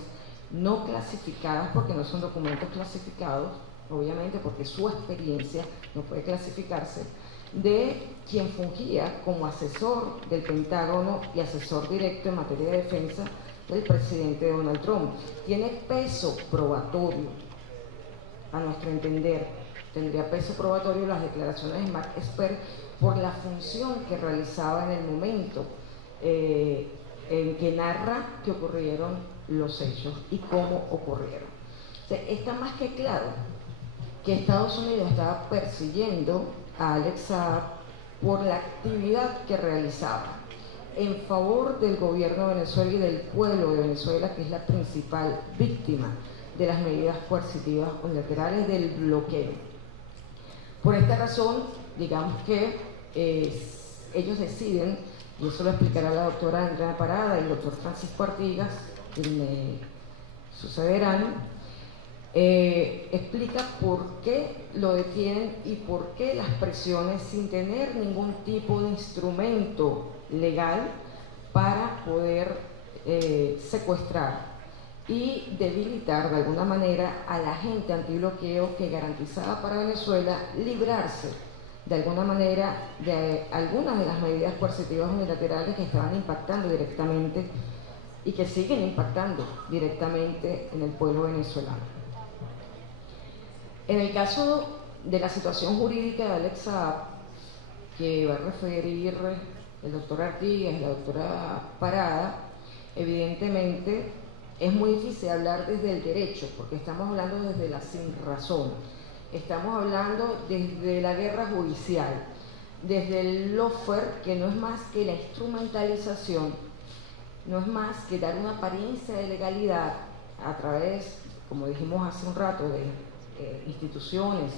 no clasificadas, porque no son documentos clasificados, obviamente porque su experiencia no puede clasificarse, de quien fungía como asesor del Pentágono y asesor directo en materia de defensa del presidente Donald Trump. Tiene peso probatorio, a nuestro entender, tendría peso probatorio las declaraciones de Mark Esper por la función que realizaba en el momento en que narra que ocurrieron los hechos y cómo ocurrieron. O sea, está más que claro que Estados Unidos estaba persiguiendo a Alex Saab por la actividad que realizaba en favor del gobierno de Venezuela y del pueblo de Venezuela, que es la principal víctima de las medidas coercitivas unilaterales del bloqueo. Por esta razón, digamos que ellos deciden, y eso lo explicará la doctora Andrea Parada y el doctor Francisco Artigas, que me sucederán, explica por qué lo detienen y por qué las presiones sin tener ningún tipo de instrumento legal para poder secuestrar y debilitar de alguna manera a la agente antibloqueo que garantizaba para Venezuela librarse de alguna manera de algunas de las medidas coercitivas unilaterales que estaban impactando directamente y que siguen impactando directamente en el pueblo venezolano. En el caso de la situación jurídica de Alex Saab, que va a referir el doctor Artigas y la doctora Parada, evidentemente es muy difícil hablar desde el derecho, porque estamos hablando desde la sinrazón, estamos hablando desde la guerra judicial, desde el lawfare, que no es más que la instrumentalización, no es más que dar una apariencia de legalidad a través, como dijimos hace un rato, de instituciones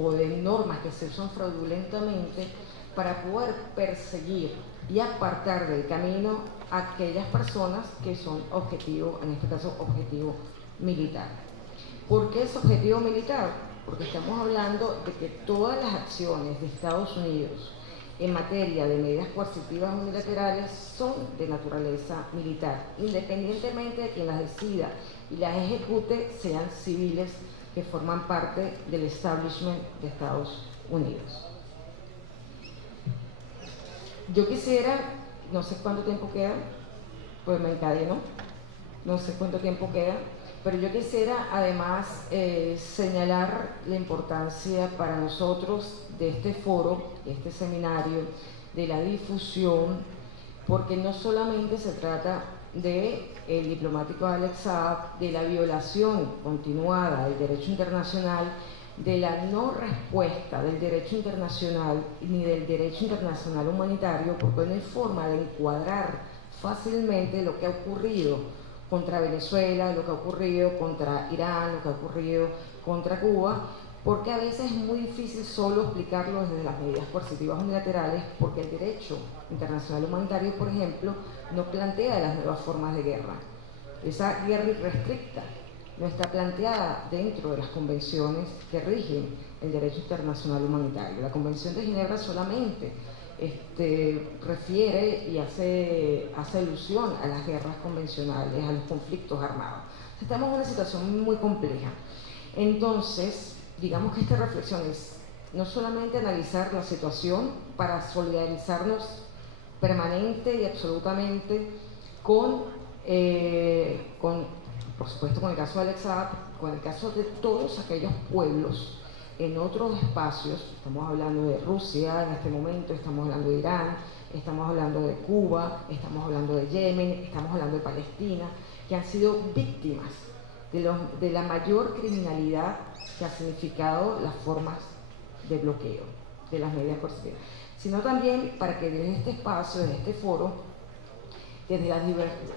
o de normas que se usan fraudulentamente para poder perseguir y apartar del camino a aquellas personas que son objetivo, en este caso objetivo militar. ¿Por qué es objetivo militar? Porque estamos hablando de que todas las acciones de Estados Unidos en materia de medidas coercitivas unilaterales son de naturaleza militar, independientemente de quien las decida y las ejecute sean civiles que forman parte del establishment de Estados Unidos. Yo quisiera, no sé cuánto tiempo queda, pues me encadeno, no sé cuánto tiempo queda, pero yo quisiera además señalar la importancia para nosotros de este foro, de este seminario, de la difusión, porque no solamente se trata del diplomático Alex Saab, de la violación continuada del derecho internacional, de la no respuesta del derecho internacional ni del derecho internacional humanitario, porque no hay forma de encuadrar fácilmente lo que ha ocurrido contra Venezuela, lo que ha ocurrido contra Irán, lo que ha ocurrido contra Cuba, porque a veces es muy difícil solo explicarlo desde las medidas coercitivas unilaterales, porque el derecho internacional humanitario, por ejemplo, no plantea las nuevas formas de guerra. Esa guerra irrestricta no está planteada dentro de las convenciones que rigen el derecho internacional humanitario. La Convención de Ginebra solamente refiere y hace alusión a las guerras convencionales, a los conflictos armados. Estamos en una situación muy compleja. Entonces, digamos que esta reflexión es no solamente analizar la situación para solidarizarnos permanente y absolutamente con por supuesto, con el caso de Alex Saab, con el caso de todos aquellos pueblos en otros espacios. Estamos hablando de Rusia en este momento, estamos hablando de Irán, estamos hablando de Cuba, estamos hablando de Yemen, estamos hablando de Palestina, que han sido víctimas de la mayor criminalidad que ha significado las formas de bloqueo de las medidas coercitivas, sino también para que desde este espacio, desde este foro, desde las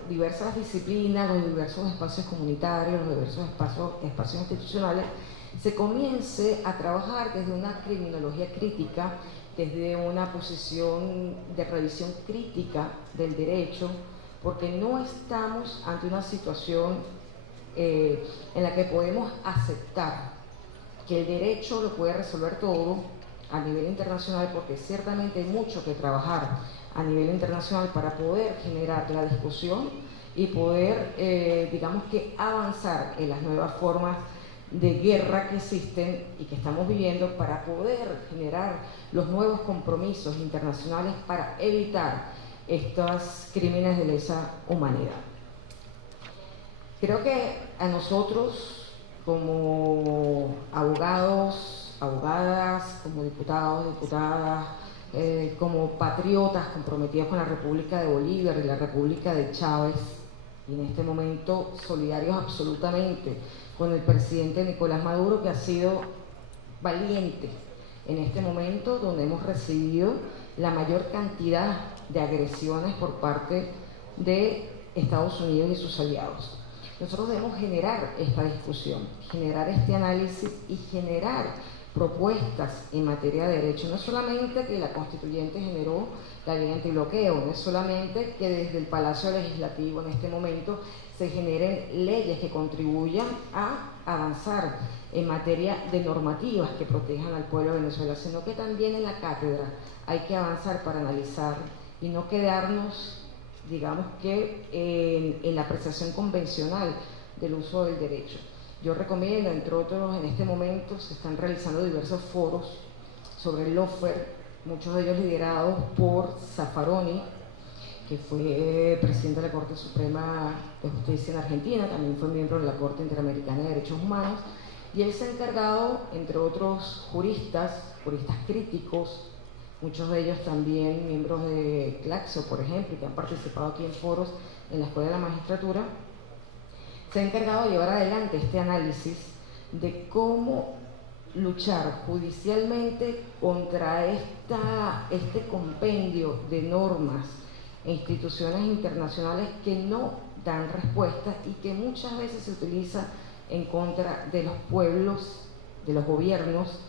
diversas disciplinas, los diversos espacios comunitarios, los diversos espacios institucionales, se comience a trabajar desde una criminología crítica, desde una posición de revisión crítica del derecho, porque no estamos ante una situación en la que podemos aceptar que el derecho lo puede resolver todo a nivel internacional, porque ciertamente hay mucho que trabajar a nivel internacional para poder generar la discusión y poder, digamos que avanzar en las nuevas formas de guerra que existen y que estamos viviendo, para poder generar los nuevos compromisos internacionales para evitar estos crímenes de lesa humanidad. Creo que a nosotros, como abogados, abogadas, como diputados, diputadas, como patriotas comprometidos con la República de Bolívar y la República de Chávez, y en este momento solidarios absolutamente con el presidente Nicolás Maduro, que ha sido valiente en este momento donde hemos recibido la mayor cantidad de agresiones por parte de Estados Unidos y sus aliados. Nosotros debemos generar esta discusión, generar este análisis y generar propuestas en materia de derecho. No es solamente que la constituyente generó la ley antibloqueo, no es solamente que desde el Palacio Legislativo en este momento se generen leyes que contribuyan a avanzar en materia de normativas que protejan al pueblo de Venezuela, sino que también en la cátedra hay que avanzar para analizar y no quedarnos, digamos que, en la apreciación convencional del uso del derecho. Yo recomiendo, entre otros, en este momento se están realizando diversos foros sobre el lawfare, muchos de ellos liderados por Zaffaroni, que fue presidente de la Corte Suprema de Justicia en Argentina, también fue miembro de la Corte Interamericana de Derechos Humanos, y él se ha encargado, entre otros juristas críticos, muchos de ellos también miembros de Claxo, por ejemplo, que han participado aquí en foros en la Escuela de la Magistratura, se ha encargado de llevar adelante este análisis de cómo luchar judicialmente contra este compendio de normas e instituciones internacionales que no dan respuesta y que muchas veces se utiliza en contra de los pueblos, de los gobiernos,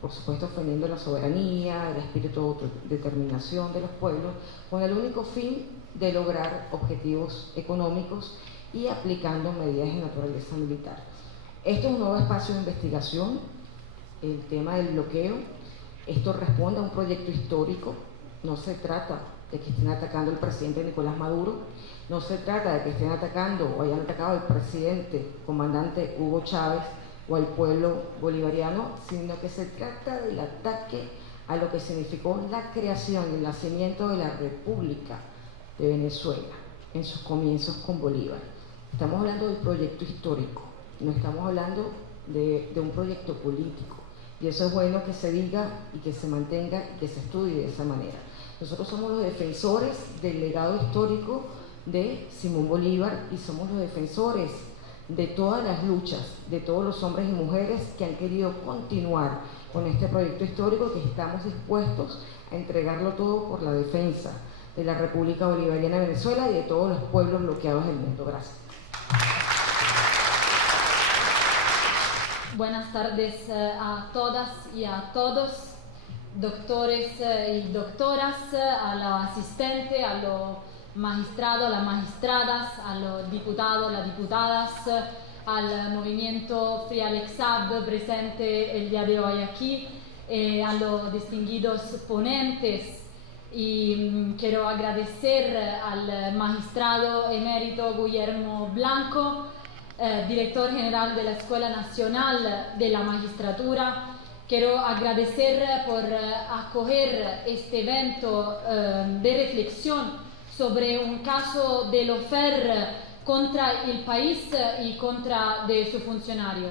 por supuesto ofendiendo la soberanía, el espíritu de autodeterminación de los pueblos, con el único fin de lograr objetivos económicos y aplicando medidas de naturaleza militar. Esto es un nuevo espacio de investigación, el tema del bloqueo. Esto responde a un proyecto histórico. No se trata de que estén atacando al presidente Nicolás Maduro, no se trata de que estén atacando o hayan atacado al presidente, comandante Hugo Chávez o al pueblo bolivariano, sino que se trata del ataque a lo que significó la creación y el nacimiento de la República de Venezuela en sus comienzos con Bolívar. Estamos hablando del proyecto histórico, no estamos hablando de un proyecto político, y eso es bueno que se diga y que se mantenga y que se estudie de esa manera. Nosotros somos los defensores del legado histórico de Simón Bolívar y somos los defensores de todas las luchas, de todos los hombres y mujeres que han querido continuar con este proyecto histórico, que estamos dispuestos a entregarlo todo por la defensa de la República Bolivariana de Venezuela y de todos los pueblos bloqueados del mundo. Gracias. Buenas tardes a todas y a todos, doctores y doctoras, a los asistentes, a los magistrados, a las magistradas, a los diputados, a las diputadas, al movimiento Free Alexab presente el día de hoy aquí, a los distinguidos ponentes, y quiero agradecer al magistrado emérito Guillermo Blanco, director general de la Escuela Nacional de la Magistratura. Quiero agradecer por acoger este evento de reflexión sobre un caso de lawfare contra el país y contra de su funcionario.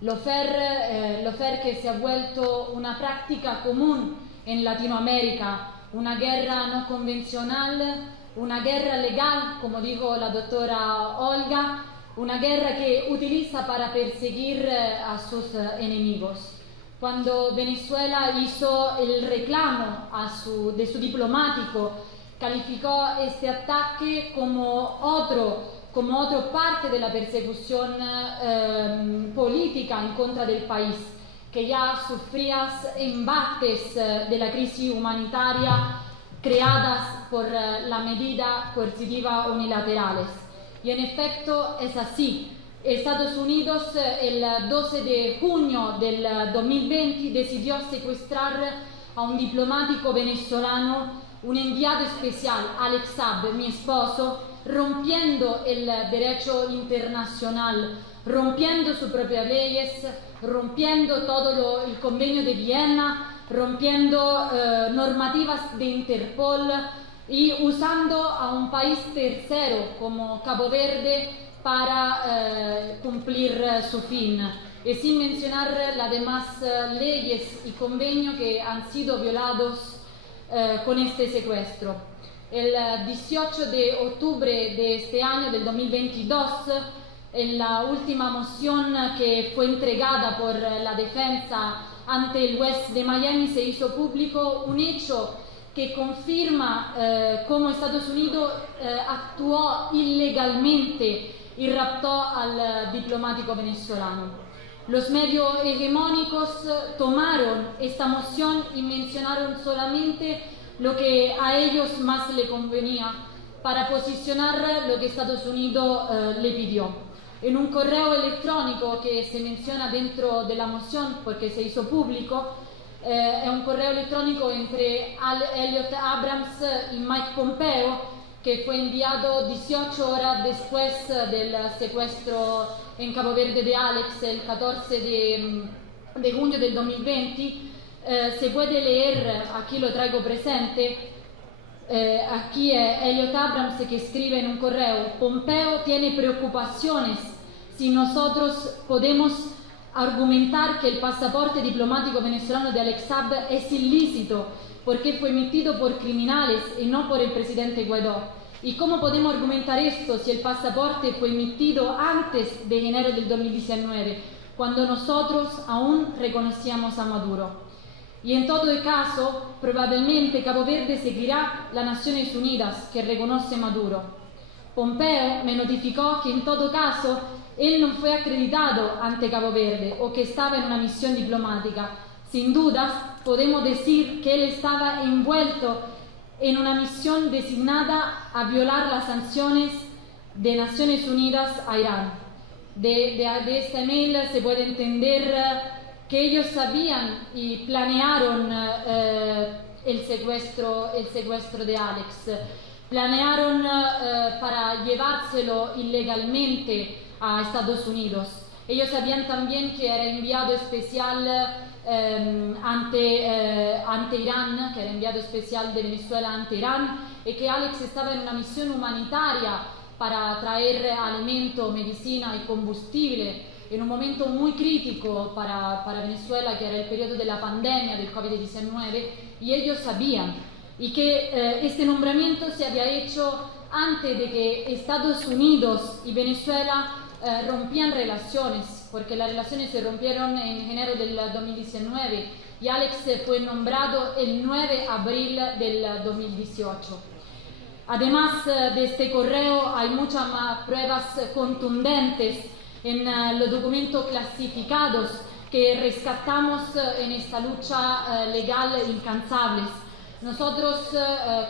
Lawfare que se ha vuelto una práctica común en Latinoamérica, una guerra no convencional, una guerra legal, como dijo la doctora Olga, una guerra que utiliza para perseguir a sus enemigos. Cuando Venezuela hizo el reclamo de su diplomático, calificó este ataque como otro parte de la persecución política en contra del país, que ya sufría embates de la crisis humanitaria creadas por la medida coercitiva unilaterales. Y en efecto es así. Estados Unidos el 12 de junio del 2020 decidió secuestrar a un diplomático venezolano, un enviado especial, Alex Saab, mi esposo, rompiendo el derecho internacional, rompiendo sus propias leyes, rompiendo todo el convenio de Viena, rompiendo normativas de Interpol y usando a un país tercero como Cabo Verde para cumplir su fin, y sin mencionar las demás leyes y convenios que han sido violados con este secuestro. El 18 de octubre de este año, del 2022, en la última moción que fue entregada por la defensa ante el juez de Miami, se hizo público un hecho que confirma cómo Estados Unidos actuó ilegalmente y raptó al diplomático venezolano. Los medios hegemónicos tomaron esta moción y mencionaron solamente lo que a ellos más le convenía para posicionar lo que Estados Unidos le pidió. En un correo electrónico que se menciona dentro de la moción porque se hizo público, es un correo electrónico entre Elliot Abrams y Mike Pompeo, que fue enviado 18 horas después del secuestro en Cabo Verde de Alex, el 14 de junio del 2020. Se puede leer, aquí lo traigo presente, aquí es Elliot Abrams que escribe en un correo: Pompeo tiene preocupaciones si nosotros podemos argumentar que el pasaporte diplomático venezolano de Alex Saab es ilícito porque fue emitido por criminales y no por el presidente Guaidó. ¿Y cómo podemos argumentar esto si el pasaporte fue emitido antes de enero del 2019, cuando nosotros aún reconocíamos a Maduro? Y en todo el caso, probablemente Cabo Verde seguirá las Naciones Unidas, que reconoce Maduro. Pompeo me notificó que en todo caso él no fue acreditado ante Cabo Verde o que estaba en una misión diplomática. Sin dudas, podemos decir que él estaba envuelto en una misión designada a violar las sanciones de Naciones Unidas a Irán. De este email se puede entender que ellos sabían y planearon el secuestro de Alex. Planearon para llevárselo ilegalmente a Estados Unidos. Ellos sabían también que era enviado especial ante Irán, que era enviado especial de Venezuela ante Irán, y que Alex estaba en una misión humanitaria para traer alimento, medicina y combustible en un momento muy crítico para Venezuela, que era el periodo de la pandemia del COVID-19, y ellos sabían. y que este nombramiento se había hecho antes de que Estados Unidos y Venezuela rompían relaciones, porque las relaciones se rompieron en enero del 2019 y Alex fue nombrado el 9 de abril del 2018. Además de este correo hay muchas más pruebas contundentes en los documentos clasificados que rescatamos en esta lucha legal incansable. Nosotros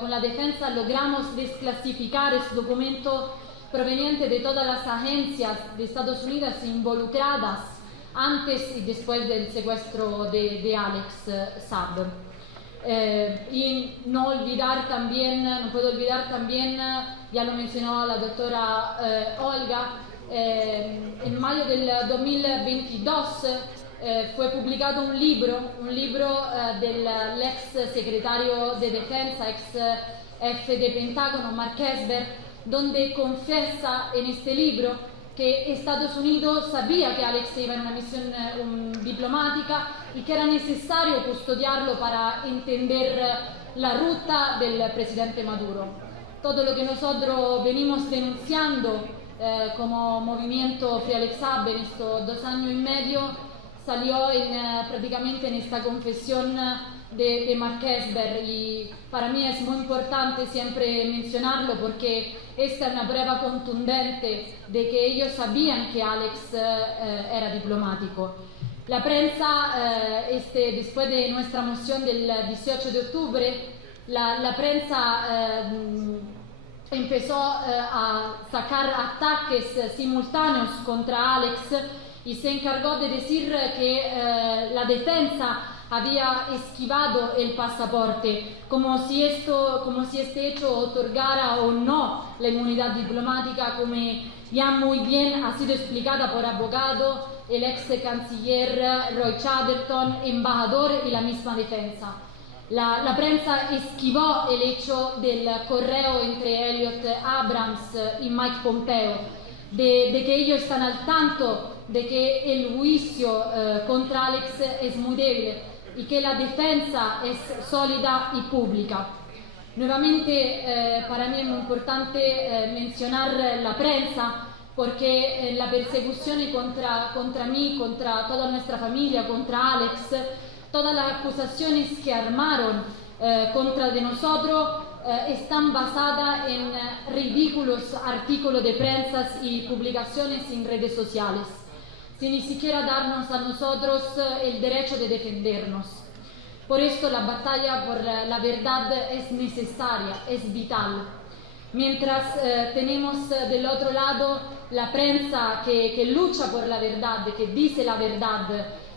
con la defensa logramos desclasificar este documento proveniente de todas las agencias de Estados Unidos involucradas antes y después del secuestro de Alex Saab. Y no puedo olvidar también, ya lo mencionó la doctora Olga, en mayo del 2022 fue publicado un libro del ex secretario de Defensa, ex jefe de Pentágono, Mark Esper, donde confiesa en este libro que Estados Unidos sabía que Alex iba en una misión diplomática y que era necesario custodiarlo para entender la ruta del presidente Maduro. Todo lo que nosotros venimos denunciando como movimiento Free Alex Saab en estos 2 años y medio salió prácticamente en esta confesión de Mark Esper, y para mí es muy importante siempre mencionarlo porque esta es una prueba contundente de que ellos sabían que Alex era diplomático. La prensa, después de nuestra moción del 18 de octubre, la prensa empezó a sacar ataques simultáneos contra Alex y se encargó de decir que la defensa había esquivado el pasaporte, como si este hecho otorgara o no la inmunidad diplomática, como ya muy bien ha sido explicada por abogado, el ex canciller Roy Chatterton, embajador y la misma defensa. La prensa esquivó el hecho del correo entre Elliot Abrams y Mike Pompeo, de que ellos están al tanto de que el juicio contra Alex es muy débil y que la defensa es sólida y pública. Nuevamente, para mí es muy importante mencionar la prensa porque la persecución contra mí, contra toda nuestra familia, contra Alex, todas las acusaciones que armaron contra de nosotros están basadas en ridículos artículos de prensa y publicaciones en redes sociales, sin ni siquiera darnos a nosotros el derecho de defendernos. Por esto la batalla por la verdad es necesaria, es vital. Mientras tenemos del otro lado la prensa que lucha por la verdad, que dice la verdad,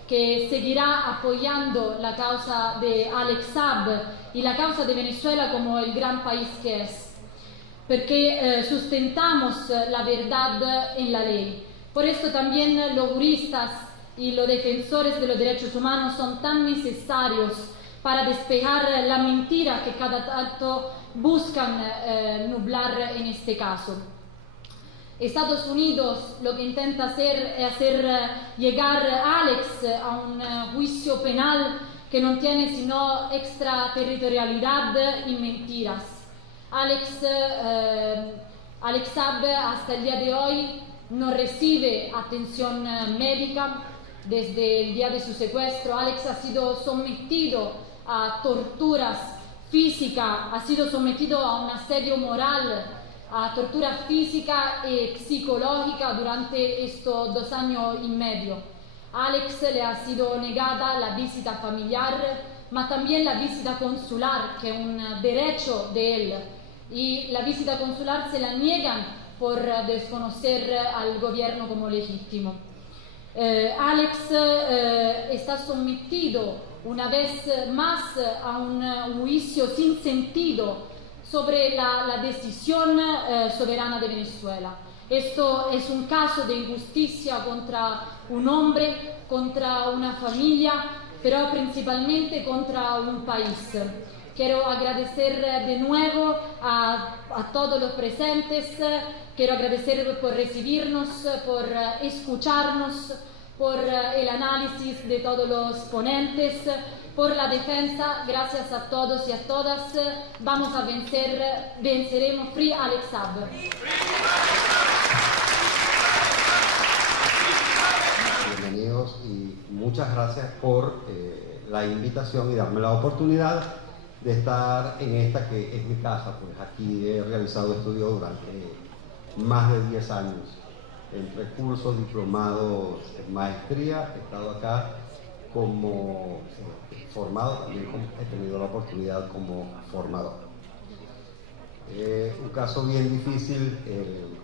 que seguirá apoyando la causa de Alex Saab y la causa de Venezuela como el gran país que es, porque sustentamos la verdad en la ley. Por esto también los juristas y los defensores de los derechos humanos son tan necesarios para despejar la mentira que cada tanto buscan nublar en este caso. Estados Unidos lo que intenta hacer es hacer llegar a Alex a un juicio penal que no tiene sino extraterritorialidad y mentiras. Alex Saab hasta el día de hoy no recibe atención médica. Desde el día de su secuestro, Alex ha sido sometido a torturas físicas, ha sido sometido a un asedio moral, a tortura física y psicológica durante estos 2 años y medio. A Alex le ha sido negada la visita familiar, ma también la visita consular, que es un derecho de él, y la visita consular se la niegan por desconocer al gobierno como legítimo. Alex está sometido una vez más a un juicio sin sentido sobre la decisión soberana de Venezuela. Esto es un caso de injusticia contra un hombre, contra una familia, pero principalmente contra un país. Quiero agradecer de nuevo a todos los presentes, quiero agradecer por recibirnos, por escucharnos, por el análisis de todos los ponentes. por la defensa. Gracias a todos y a todas. Vamos a vencer, venceremos. Free Alex Saab. Bienvenidos y muchas gracias por la invitación y darme la oportunidad de estar en esta que es mi casa, pues aquí he realizado estudios durante más de 10 años, entre cursos, diplomados, maestría. He estado acá como formado, también he tenido la oportunidad como formador. Un caso bien difícil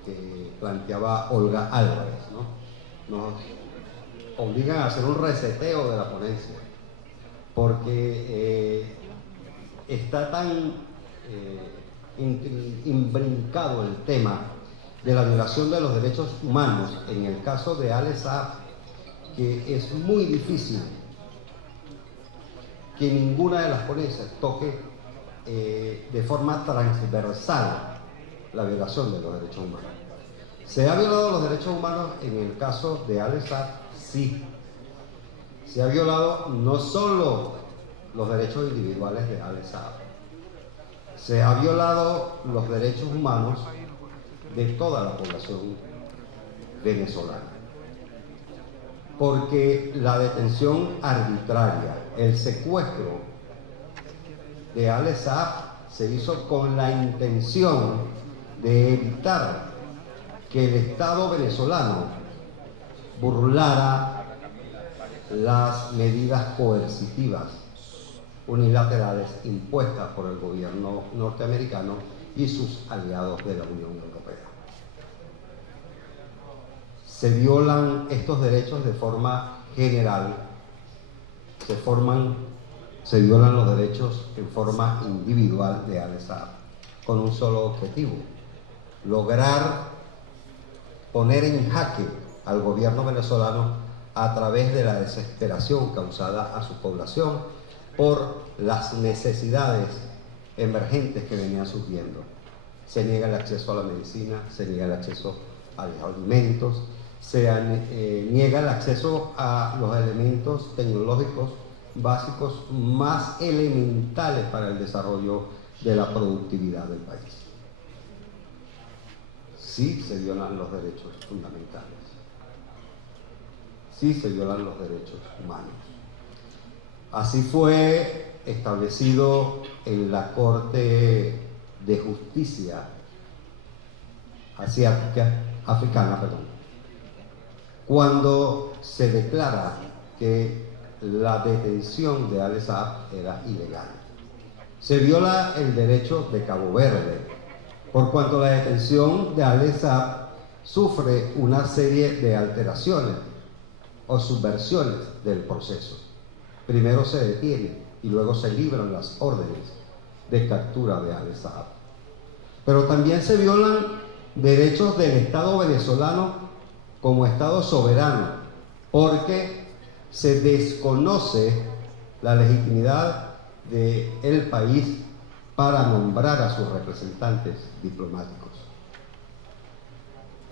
que planteaba Olga Álvarez, ¿no? Nos obligan a hacer un reseteo de la ponencia, porque está tan imbrincado el tema de la violación de los derechos humanos en el caso de Alex Saab, que es muy difícil que ninguna de las ponencias toque de forma transversal la violación de los derechos humanos. ¿Se ha violado los derechos humanos en el caso de Alex Saab? Sí. Se ha violado no solo los derechos individuales de Alex Saab, se ha violado los derechos humanos de toda la población venezolana. Porque la detención arbitraria, el secuestro de Alex Saab se hizo con la intención de evitar que el Estado venezolano burlara las medidas coercitivas unilaterales impuestas por el gobierno norteamericano y sus aliados de la Unión Europea. Se violan estos derechos de forma general, se violan los derechos en forma individual de Alex Saab, con un solo objetivo: lograr poner en jaque al gobierno venezolano a través de la desesperación causada a su población por las necesidades emergentes que venían surgiendo. Se niega el acceso a la medicina, se niega el acceso a los alimentos, se niega el acceso a los elementos tecnológicos básicos más elementales para el desarrollo de la productividad del país. Sí se violan los derechos fundamentales, sí se violan los derechos humanos. Así fue establecido en la Corte de Justicia Africana, cuando se declara que la detención de Alex Saab era ilegal. Se viola el derecho de Cabo Verde, por cuanto la detención de Alex Saab sufre una serie de alteraciones o subversiones del proceso. Primero se detiene y luego se libran las órdenes de captura de Alex Saab. Pero también se violan derechos del Estado venezolano como Estado soberano, porque se desconoce la legitimidad del país para nombrar a sus representantes diplomáticos.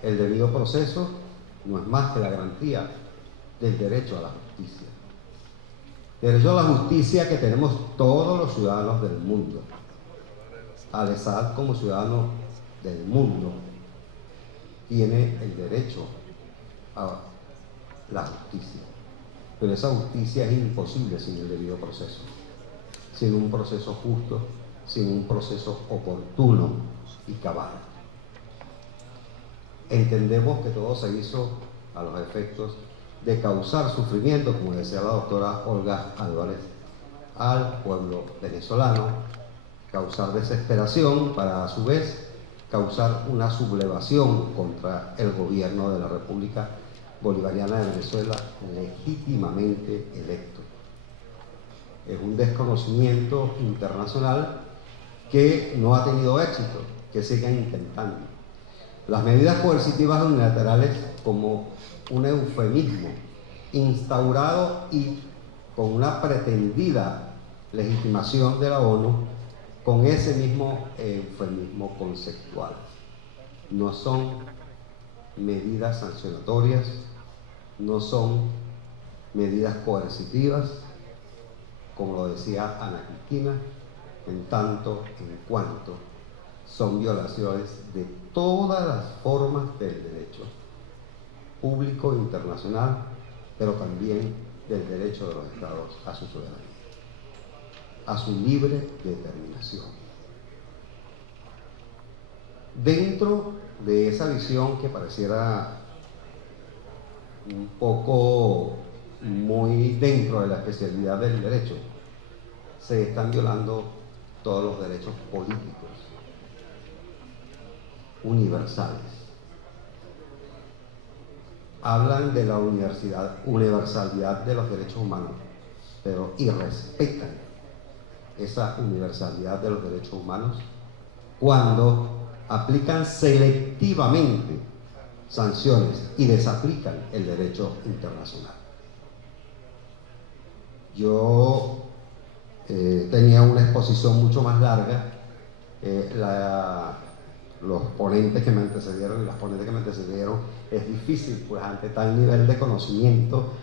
El debido proceso no es más que la garantía del derecho a la justicia. Derecho a la justicia que tenemos todos los ciudadanos del mundo. Alex Saab, como ciudadano del mundo, tiene el derecho a la justicia. Pero esa justicia es imposible sin el debido proceso, sin un proceso justo, sin un proceso oportuno y cabal. Entendemos que todo se hizo a los efectos de causar sufrimiento, como decía la doctora Olga Álvarez, al pueblo venezolano, causar desesperación para a su vez causar una sublevación contra el gobierno de la República Bolivariana de Venezuela legítimamente electo. Es un desconocimiento internacional que no ha tenido éxito, que sigan intentando. Las medidas coercitivas unilaterales como un eufemismo instaurado y con una pretendida legitimación de la ONU, con ese mismo eufemismo conceptual. No son medidas sancionatorias, no son medidas coercitivas como lo decía Ana Cristina, en tanto en cuanto son violaciones de todas las formas del derecho público internacional, pero también del derecho de los estados a su soberanía, a su libre determinación. Dentro de esa visión que pareciera un poco muy dentro de la especialidad del derecho, se están violando todos los derechos políticos universales. Hablan de la universalidad de los derechos humanos, pero irrespetan esa universalidad de los derechos humanos cuando aplican selectivamente sanciones y desaplican el derecho internacional. Yo tenía una exposición mucho más larga. Los ponentes que me antecedieron y las ponentes que me antecedieron, es difícil, pues ante tal nivel de conocimiento,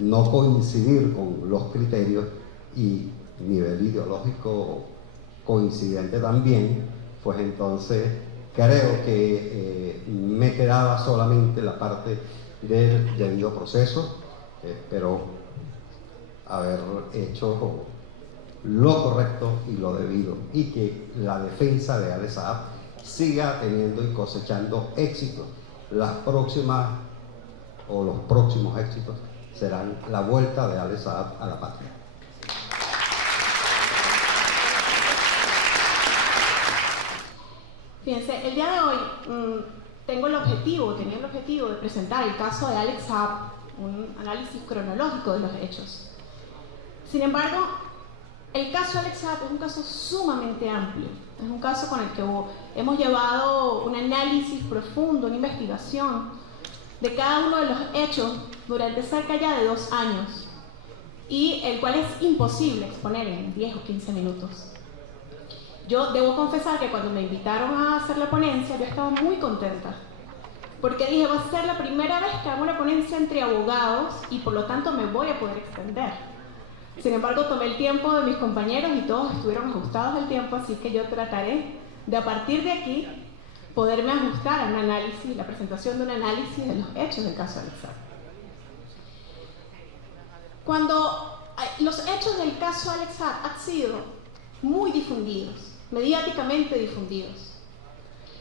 no coincidir con los criterios, y nivel ideológico coincidente también, pues entonces creo que me quedaba solamente la parte del debido proceso. Espero haber hecho lo correcto y lo debido, y que la defensa de Ale Saab siga teniendo y cosechando éxitos. Las próximas o los próximos éxitos serán la vuelta de Ale Saab a la patria. Fíjense, el día de hoy tenía el objetivo de presentar el caso de Alex Saab, un análisis cronológico de los hechos. Sin embargo, el caso de Alex Saab es un caso sumamente amplio. Es un caso con el que hemos llevado un análisis profundo, una investigación de cada uno de los hechos durante cerca ya de 2 años, y el cual es imposible exponer en 10 o 15 minutos. Yo debo confesar que cuando me invitaron a hacer la ponencia, yo estaba muy contenta, porque dije, va a ser la primera vez que hago una ponencia entre abogados y por lo tanto me voy a poder extender. Sin embargo, tomé el tiempo de mis compañeros y todos estuvieron ajustados al tiempo, así que yo trataré de, a partir de aquí, poderme ajustar a un análisis, la presentación de un análisis de los hechos del caso Alex Saab. Cuando los hechos del caso Alex Saab han sido muy difundidos, mediáticamente difundidos,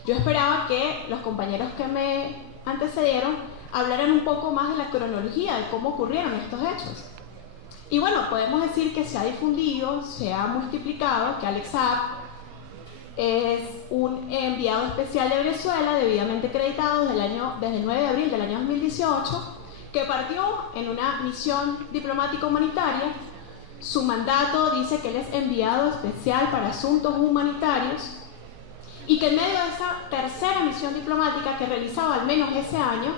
yo esperaba que los compañeros que me antecedieron hablaran un poco más de la cronología de cómo ocurrieron estos hechos. Y bueno, podemos decir que se ha difundido, se ha multiplicado, que Alex Saab es un enviado especial de Venezuela debidamente acreditado desde el 9 de abril del año 2018, que partió en una misión diplomática humanitaria. Su mandato dice que él es enviado especial para asuntos humanitarios, y que en medio de esa tercera misión diplomática que realizaba al menos ese año,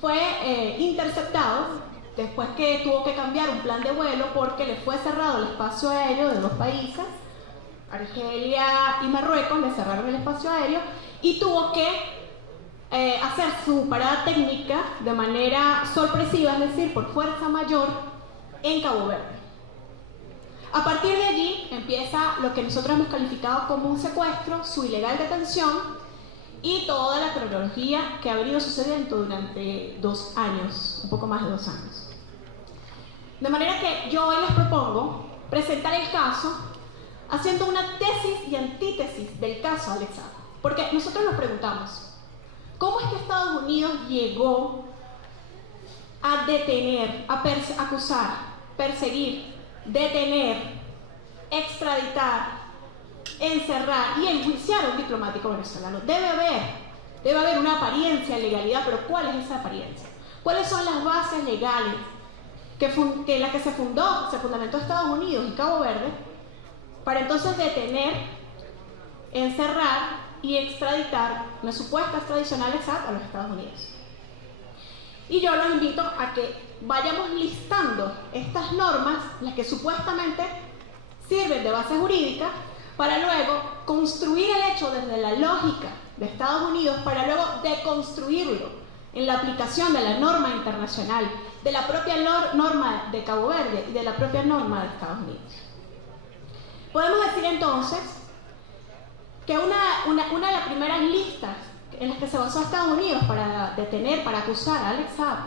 fue interceptado después que tuvo que cambiar un plan de vuelo porque le fue cerrado el espacio aéreo de 2 países, Argelia y Marruecos. Le cerraron el espacio aéreo y tuvo que hacer su parada técnica de manera sorpresiva, es decir, por fuerza mayor, en Cabo Verde. A partir de allí empieza lo que nosotros hemos calificado como un secuestro, su ilegal detención y toda la cronología que ha venido sucediendo durante 2 años, un poco más de 2 años. De manera que yo hoy les propongo presentar el caso haciendo una tesis y antítesis del caso Alex Saab. Porque nosotros nos preguntamos, ¿cómo es que Estados Unidos llegó a detener, a acusar, perseguir, detener, extraditar, encerrar y enjuiciar a un diplomático venezolano? Debe haber una apariencia de legalidad, pero ¿cuál es esa apariencia? ¿Cuáles son las bases legales que la que se fundamentó Estados Unidos y Cabo Verde para entonces detener, encerrar y extraditar la supuesta extradición a Alex Saab a los Estados Unidos? Y yo los invito a que vayamos listando estas normas, las que supuestamente sirven de base jurídica, para luego construir el hecho desde la lógica de Estados Unidos, para luego deconstruirlo en la aplicación de la norma internacional, de la propia norma de Cabo Verde y de la propia norma de Estados Unidos. Podemos decir entonces que una de las primeras listas en las que se basó Estados Unidos para detener, para acusar a Alex Saab,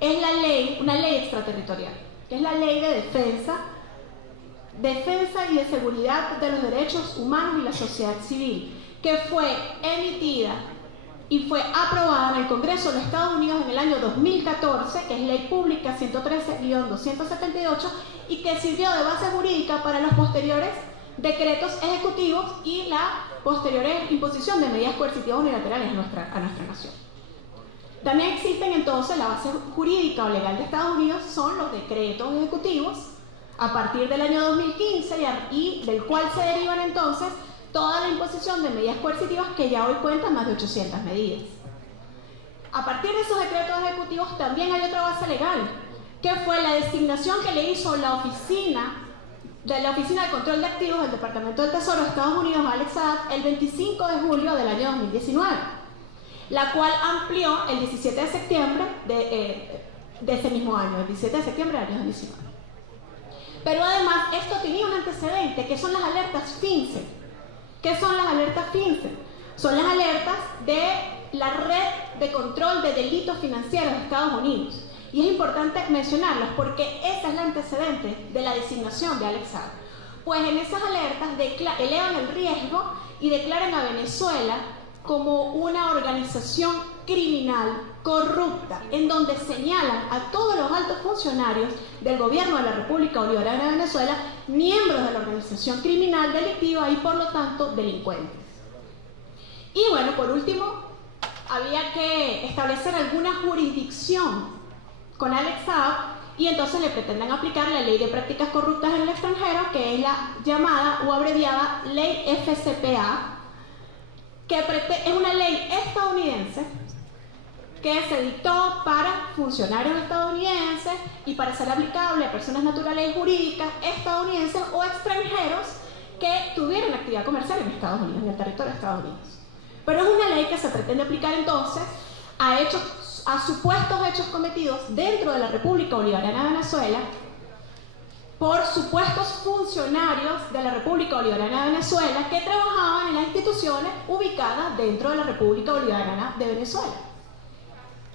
es una ley extraterritorial, que es la ley de defensa y de seguridad de los derechos humanos y la sociedad civil, que fue emitida y fue aprobada en el Congreso de los Estados Unidos en el año 2014, que es Ley Pública 113-278, y que sirvió de base jurídica para los posteriores decretos ejecutivos y la posterior imposición de medidas coercitivas unilaterales a nuestra nación. También existen entonces la base jurídica o legal de Estados Unidos, son los decretos ejecutivos a partir del año 2015 y del cual se derivan entonces toda la imposición de medidas coercitivas que ya hoy cuentan más de 800 medidas. A partir de esos decretos ejecutivos también hay otra base legal, que fue la designación que le hizo la Oficina de Control de Activos del Departamento del Tesoro de Estados Unidos a Alex Saab el 25 de julio del año 2019, la cual amplió el 17 de septiembre de ese mismo año, el 17 de septiembre del año 2019. Pero además esto tenía un antecedente, que son las alertas FinCEN. ¿Qué son las alertas FinCEN? Son las alertas de la Red de Control de Delitos Financieros de Estados Unidos. Y es importante mencionarlas porque esa es la antecedente de la designación de Alex Saab. Pues en esas alertas elevan el riesgo y declaran a Venezuela como una organización criminal corrupta, en donde señalan a todos los altos funcionarios del gobierno de la República Bolivariana de Venezuela, miembros de la organización criminal delictiva y por lo tanto delincuentes. Y bueno, por último, había que establecer alguna jurisdicción con Alex Saab y entonces le pretenden aplicar la Ley de Prácticas Corruptas en el Extranjero, que es la llamada o abreviada Ley FCPA, que es una ley estadounidense que se dictó para funcionarios estadounidenses y para ser aplicable a personas naturales y jurídicas estadounidenses o extranjeros que tuvieran actividad comercial en Estados Unidos, en el territorio de Estados Unidos. Pero es una ley que se pretende aplicar entonces a supuestos hechos cometidos dentro de la República Bolivariana de Venezuela por supuestos funcionarios de la República Bolivariana de Venezuela que trabajaban en las instituciones ubicadas dentro de la República Bolivariana de Venezuela.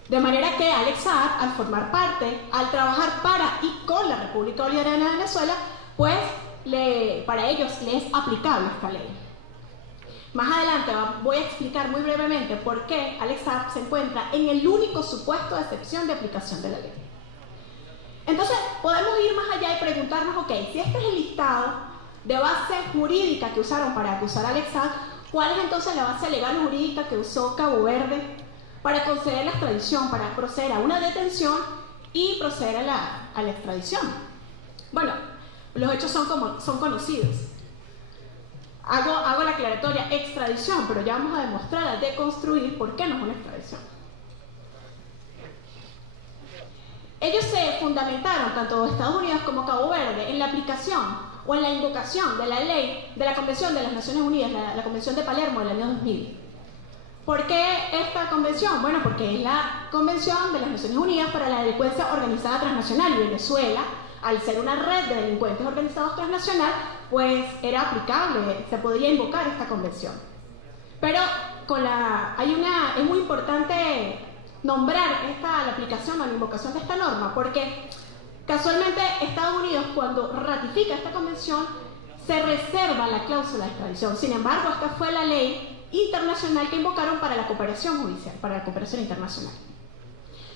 De manera que Alex Saab, al formar parte, al trabajar para y con la República Bolivariana de Venezuela, pues para ellos les es aplicable esta ley. Más adelante voy a explicar muy brevemente por qué Alex Saab se encuentra en el único supuesto de excepción de aplicación de la ley. Entonces, podemos ir más allá y preguntarnos, ok, si este es el listado de base jurídica que usaron para acusar a Alex Saab, ¿cuál es entonces la base legal jurídica que usó Cabo Verde para conceder la extradición, para proceder a una detención y proceder a la extradición? Bueno, los hechos son conocidos. Hago la aclaratoria extradición, pero ya vamos a demostrar, a deconstruir por qué no es una extradición. Ellos se fundamentaron, tanto Estados Unidos como Cabo Verde, en la aplicación o en la invocación de la ley de la Convención de las Naciones Unidas, la Convención de Palermo del año 2000. ¿Por qué esta convención? Bueno, porque es la Convención de las Naciones Unidas para la Delincuencia Organizada Transnacional, y Venezuela, al ser una red de delincuentes organizados transnacional, pues era aplicable, se podría invocar esta convención. Pero es muy importante nombrar la aplicación o la invocación de esta norma, porque casualmente Estados Unidos, cuando ratifica esta convención, se reserva la cláusula de extradición. Sin embargo, esta fue la ley internacional que invocaron para la cooperación judicial, para la cooperación internacional.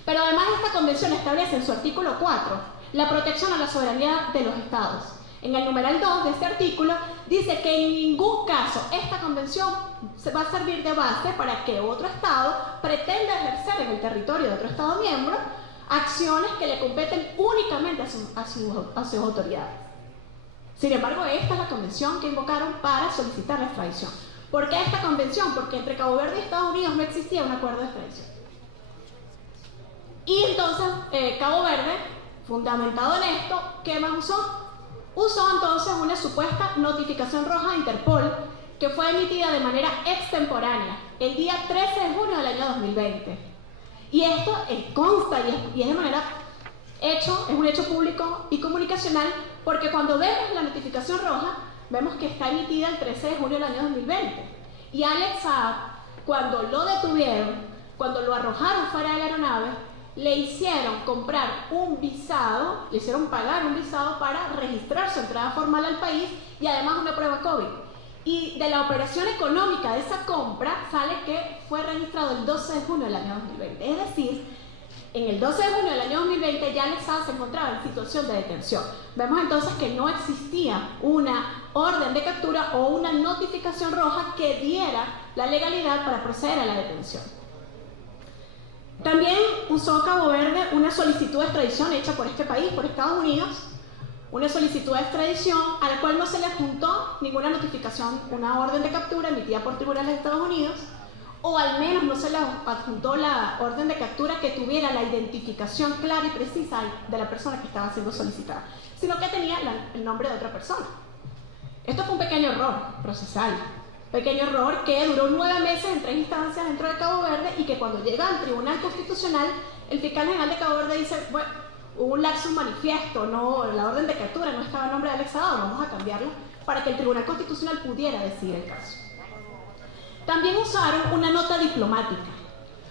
Pero además esta convención establece en su artículo 4 la protección a la soberanía de los estados. En el numeral 2 de este artículo dice que en ningún caso esta convención se va a servir de base para que otro estado pretenda ejercer en el territorio de otro estado miembro acciones que le competen únicamente a sus autoridades. Sin embargo, esta es la convención que invocaron para solicitar la extradición. ¿Por qué esta convención? Porque entre Cabo Verde y Estados Unidos no existía un acuerdo de extradición. Y entonces Cabo Verde, fundamentado en esto, ¿qué más usó? Usó entonces una supuesta notificación roja de Interpol que fue emitida de manera extemporánea el día 13 de junio del año 2020. Y esto consta y es de manera es un hecho público y comunicacional, porque cuando vemos la notificación roja, vemos que está emitida el 13 de junio del año 2020. Y Alex Saab, cuando lo detuvieron, cuando lo arrojaron fuera de la aeronave, le hicieron comprar un visado, le hicieron pagar un visado para registrar su entrada formal al país y además una prueba COVID. Y de la operación económica de esa compra sale que fue registrado el 12 de junio del año 2020. Es decir, en el 12 de junio del año 2020 ya Alex Saab se encontraba en situación de detención. Vemos entonces que no existía una orden de captura o una notificación roja que diera la legalidad para proceder a la detención. También usó Cabo Verde una solicitud de extradición hecha por este país, por Estados Unidos, una solicitud de extradición a la cual no se le adjuntó ninguna notificación, una orden de captura emitida por tribunales de Estados Unidos, o al menos no se le adjuntó la orden de captura que tuviera la identificación clara y precisa de la persona que estaba siendo solicitada, sino que tenía el nombre de otra persona. Esto fue un pequeño error procesal, pequeño error que duró 9 meses en 3 instancias dentro de Cabo Verde y que cuando llega al Tribunal Constitucional, el fiscal general de Cabo Verde dice, bueno, hubo un lapsus manifiesto, no, la orden de captura no estaba en nombre de Alex Saab, vamos a cambiarlo para que el Tribunal Constitucional pudiera decidir el caso. También usaron una nota diplomática.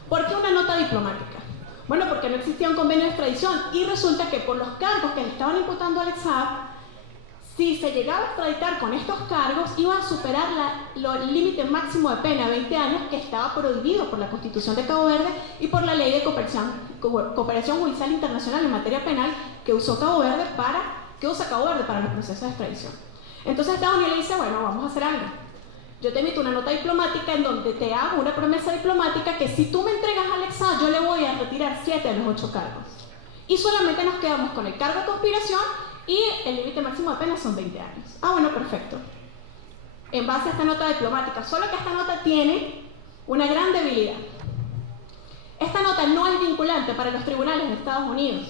¿Por qué una nota diplomática? Bueno, porque no existía un convenio de extradición y resulta que por los cargos que le estaban imputando a Alex Saab, si se llegaba a extraditar con estos cargos, iban a superar el límite máximo de pena, 20 años, que estaba prohibido por la Constitución de Cabo Verde y por la Ley de Cooperación Judicial Internacional en materia penal que usa Cabo Verde para los procesos de extradición. Entonces Estados Unidos le dice, bueno, vamos a hacer algo. Yo te emito una nota diplomática en donde te hago una promesa diplomática que si tú me entregas a Alex Saab, yo le voy a retirar 7 de los 8 cargos. Y solamente nos quedamos con el cargo de conspiración y el límite máximo de pena son 20 años. Ah, bueno, perfecto. En base a esta nota diplomática, solo que esta nota tiene una gran debilidad. Esta nota no es vinculante para los tribunales de Estados Unidos,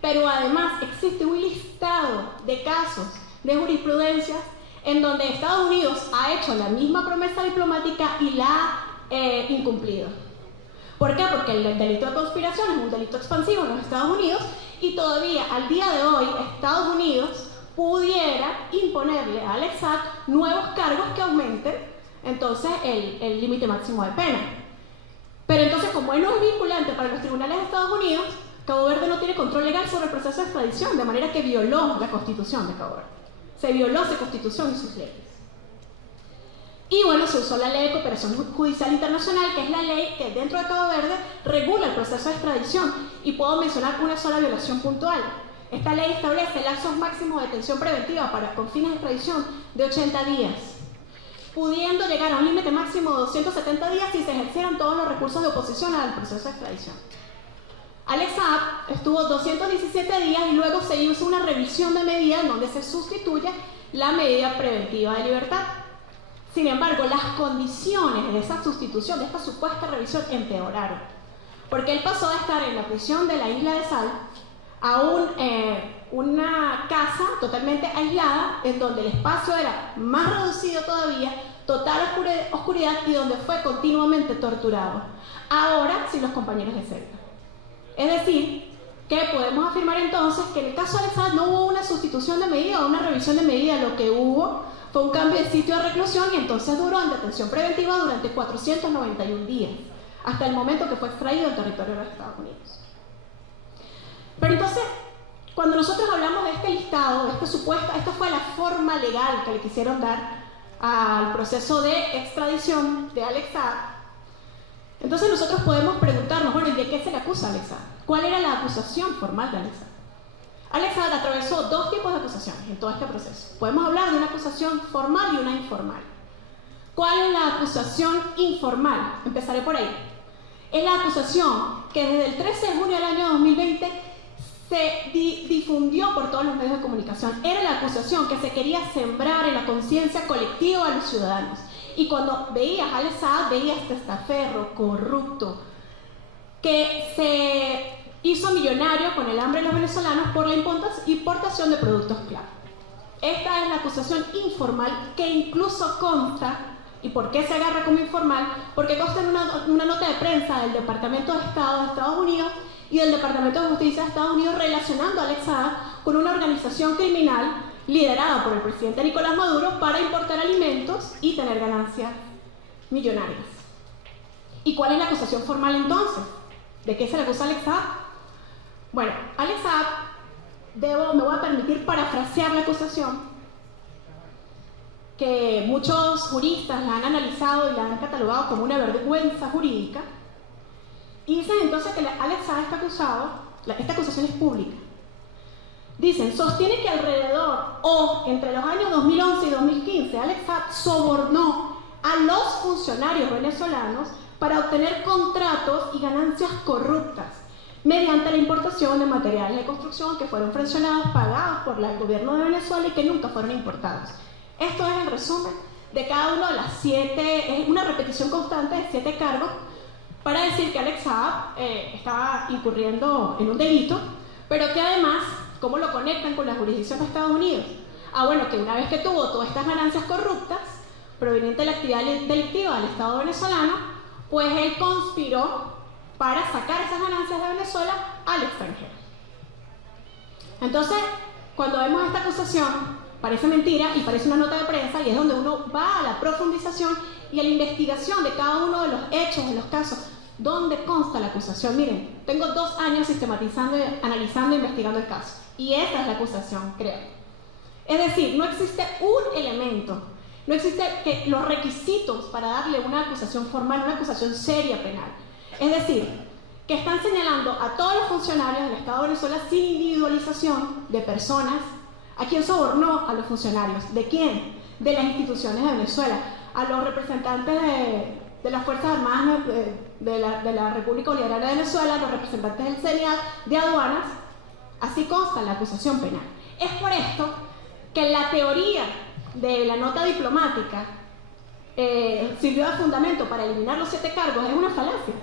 pero además existe un listado de casos de jurisprudencias en donde Estados Unidos ha hecho la misma promesa diplomática y la ha incumplido. ¿Por qué? Porque el delito de conspiración es un delito expansivo en los Estados Unidos y todavía al día de hoy Estados Unidos pudiera imponerle a Alex Saab nuevos cargos que aumenten entonces el límite máximo de pena. Pero entonces, como él no es vinculante para los tribunales de Estados Unidos, Cabo Verde no tiene control legal sobre el proceso de extradición, de manera que violó la Constitución de Cabo Verde. Se violó su Constitución y sus leyes. Y bueno, se usó la Ley de Cooperación Judicial Internacional, que es la ley que dentro de Cabo Verde regula el proceso de extradición. Y puedo mencionar una sola violación puntual. Esta ley establece lapsos máximos de detención preventiva con fines de extradición de 80 días, pudiendo llegar a un límite máximo de 270 días si se ejercieran todos los recursos de oposición al proceso de extradición. Alex Saab estuvo 217 días y luego se hizo una revisión de medida en donde se sustituye la medida preventiva de libertad. Sin embargo, las condiciones de esa sustitución, de esta supuesta revisión, empeoraron. Porque él pasó de estar en la prisión de la Isla de Sal a una casa totalmente aislada, en donde el espacio era más reducido todavía, total oscuridad y donde fue continuamente torturado. Ahora sin los compañeros de celda. Es decir, que podemos afirmar entonces que en el caso de Alex Saab no hubo una sustitución de medida o una revisión de medida, lo que hubo fue un cambio de sitio de reclusión y entonces duró en detención preventiva durante 491 días, hasta el momento que fue extraído del territorio de los Estados Unidos. Pero entonces, cuando nosotros hablamos de este listado, de esta fue la forma legal que le quisieron dar al proceso de extradición de Alex Saab, entonces nosotros podemos preguntarnos, bueno, ¿y de qué se le acusa a Alex Saab? ¿Cuál era la acusación formal de Alex Saab? Alex Saab atravesó 2 tipos de acusaciones en todo este proceso. Podemos hablar de una acusación formal y una informal. ¿Cuál es la acusación informal? Empezaré por ahí. Es la acusación que desde el 13 de junio del año 2020 se difundió por todos los medios de comunicación. Era la acusación que se quería sembrar en la conciencia colectiva de los ciudadanos. Y cuando veías a Alex Saab, veías testaferro, corrupto, que se hizo millonario con el hambre de los venezolanos por la importación de productos clave. Esta es la acusación informal que incluso consta ¿Y por qué se agarra como informal? Porque consta en una nota de prensa del Departamento de Estado de Estados Unidos y del Departamento de Justicia de Estados Unidos relacionando a Alex Saab con una organización criminal liderada por el presidente Nicolás Maduro para importar alimentos y tener ganancias millonarias. ¿Y cuál es la acusación formal entonces? ¿De qué se le acusa a Alex Saab? Bueno, Alex Saab, me voy a permitir parafrasear la acusación, que muchos juristas la han analizado y la han catalogado como una vergüenza jurídica, y dicen entonces que Alex Saab está acusado, esta acusación es pública. Dicen, sostiene que alrededor o entre los años 2011 y 2015, Alex Saab sobornó a los funcionarios venezolanos para obtener contratos y ganancias corruptas mediante la importación de materiales de construcción que fueron fraccionados, pagados por el gobierno de Venezuela y que nunca fueron importados. Esto es el resumen de cada uno de las 7, es una repetición constante de 7 cargos para decir que Alex Saab estaba incurriendo en un delito, pero que además, ¿cómo lo conectan con la jurisdicción de Estados Unidos? Bueno, que una vez que tuvo todas estas ganancias corruptas provenientes de la actividad delictiva del Estado venezolano, pues él conspiró para sacar esas ganancias de Venezuela al extranjero. Entonces, cuando vemos esta acusación, parece mentira y parece una nota de prensa, y es donde uno va a la profundización y a la investigación de cada uno de los hechos, de los casos, donde consta la acusación. Miren, tengo 2 años sistematizando, analizando e investigando el caso, y esa es la acusación, creo. Es decir, no existe un elemento, no existe que los requisitos para darle una acusación formal, una acusación seria penal. Es decir, que están señalando a todos los funcionarios del Estado de Venezuela sin individualización de personas. ¿A quién sobornó? A los funcionarios. ¿De quién? De las instituciones de Venezuela. A los representantes de las Fuerzas Armadas de la República Bolivariana de Venezuela, a los representantes del CENIAT, de aduanas. Así consta la acusación penal. Es por esto que la teoría de la nota diplomática sirvió de fundamento para eliminar los 7 cargos. Es una falacia.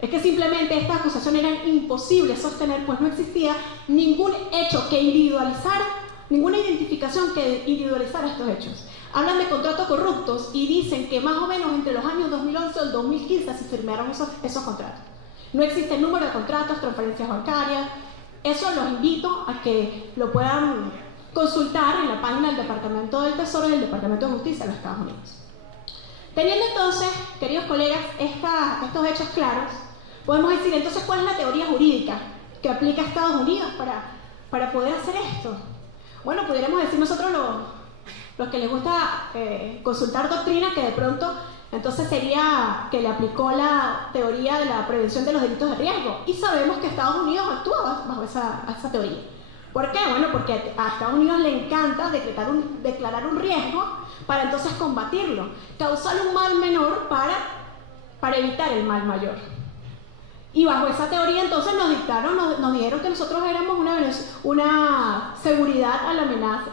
Es que simplemente estas acusaciones eran imposibles sostener, pues no existía ningún hecho que individualizara, ninguna identificación que individualizara estos hechos. Hablan de contratos corruptos y dicen que más o menos entre los años 2011 y el 2015 se firmaron esos contratos. No existe el número de contratos, transferencias bancarias. Eso los invito a que lo puedan consultar en la página del Departamento del Tesoro y del Departamento de Justicia de los Estados Unidos. Teniendo entonces, queridos colegas, estos hechos claros, podemos decir entonces cuál es la teoría jurídica que aplica a Estados Unidos para poder hacer esto. Bueno, pudiéramos decir nosotros los que les gusta consultar doctrina, que de pronto entonces sería que le aplicó la teoría de la prevención de los delitos de riesgo. Y sabemos que Estados Unidos actúa bajo esa teoría. ¿Por qué? Bueno, porque a Estados Unidos le encanta declarar un riesgo para entonces combatirlo, causar un mal menor para evitar el mal mayor. Y bajo esa teoría entonces nos dijeron que nosotros éramos una seguridad a la amenaza,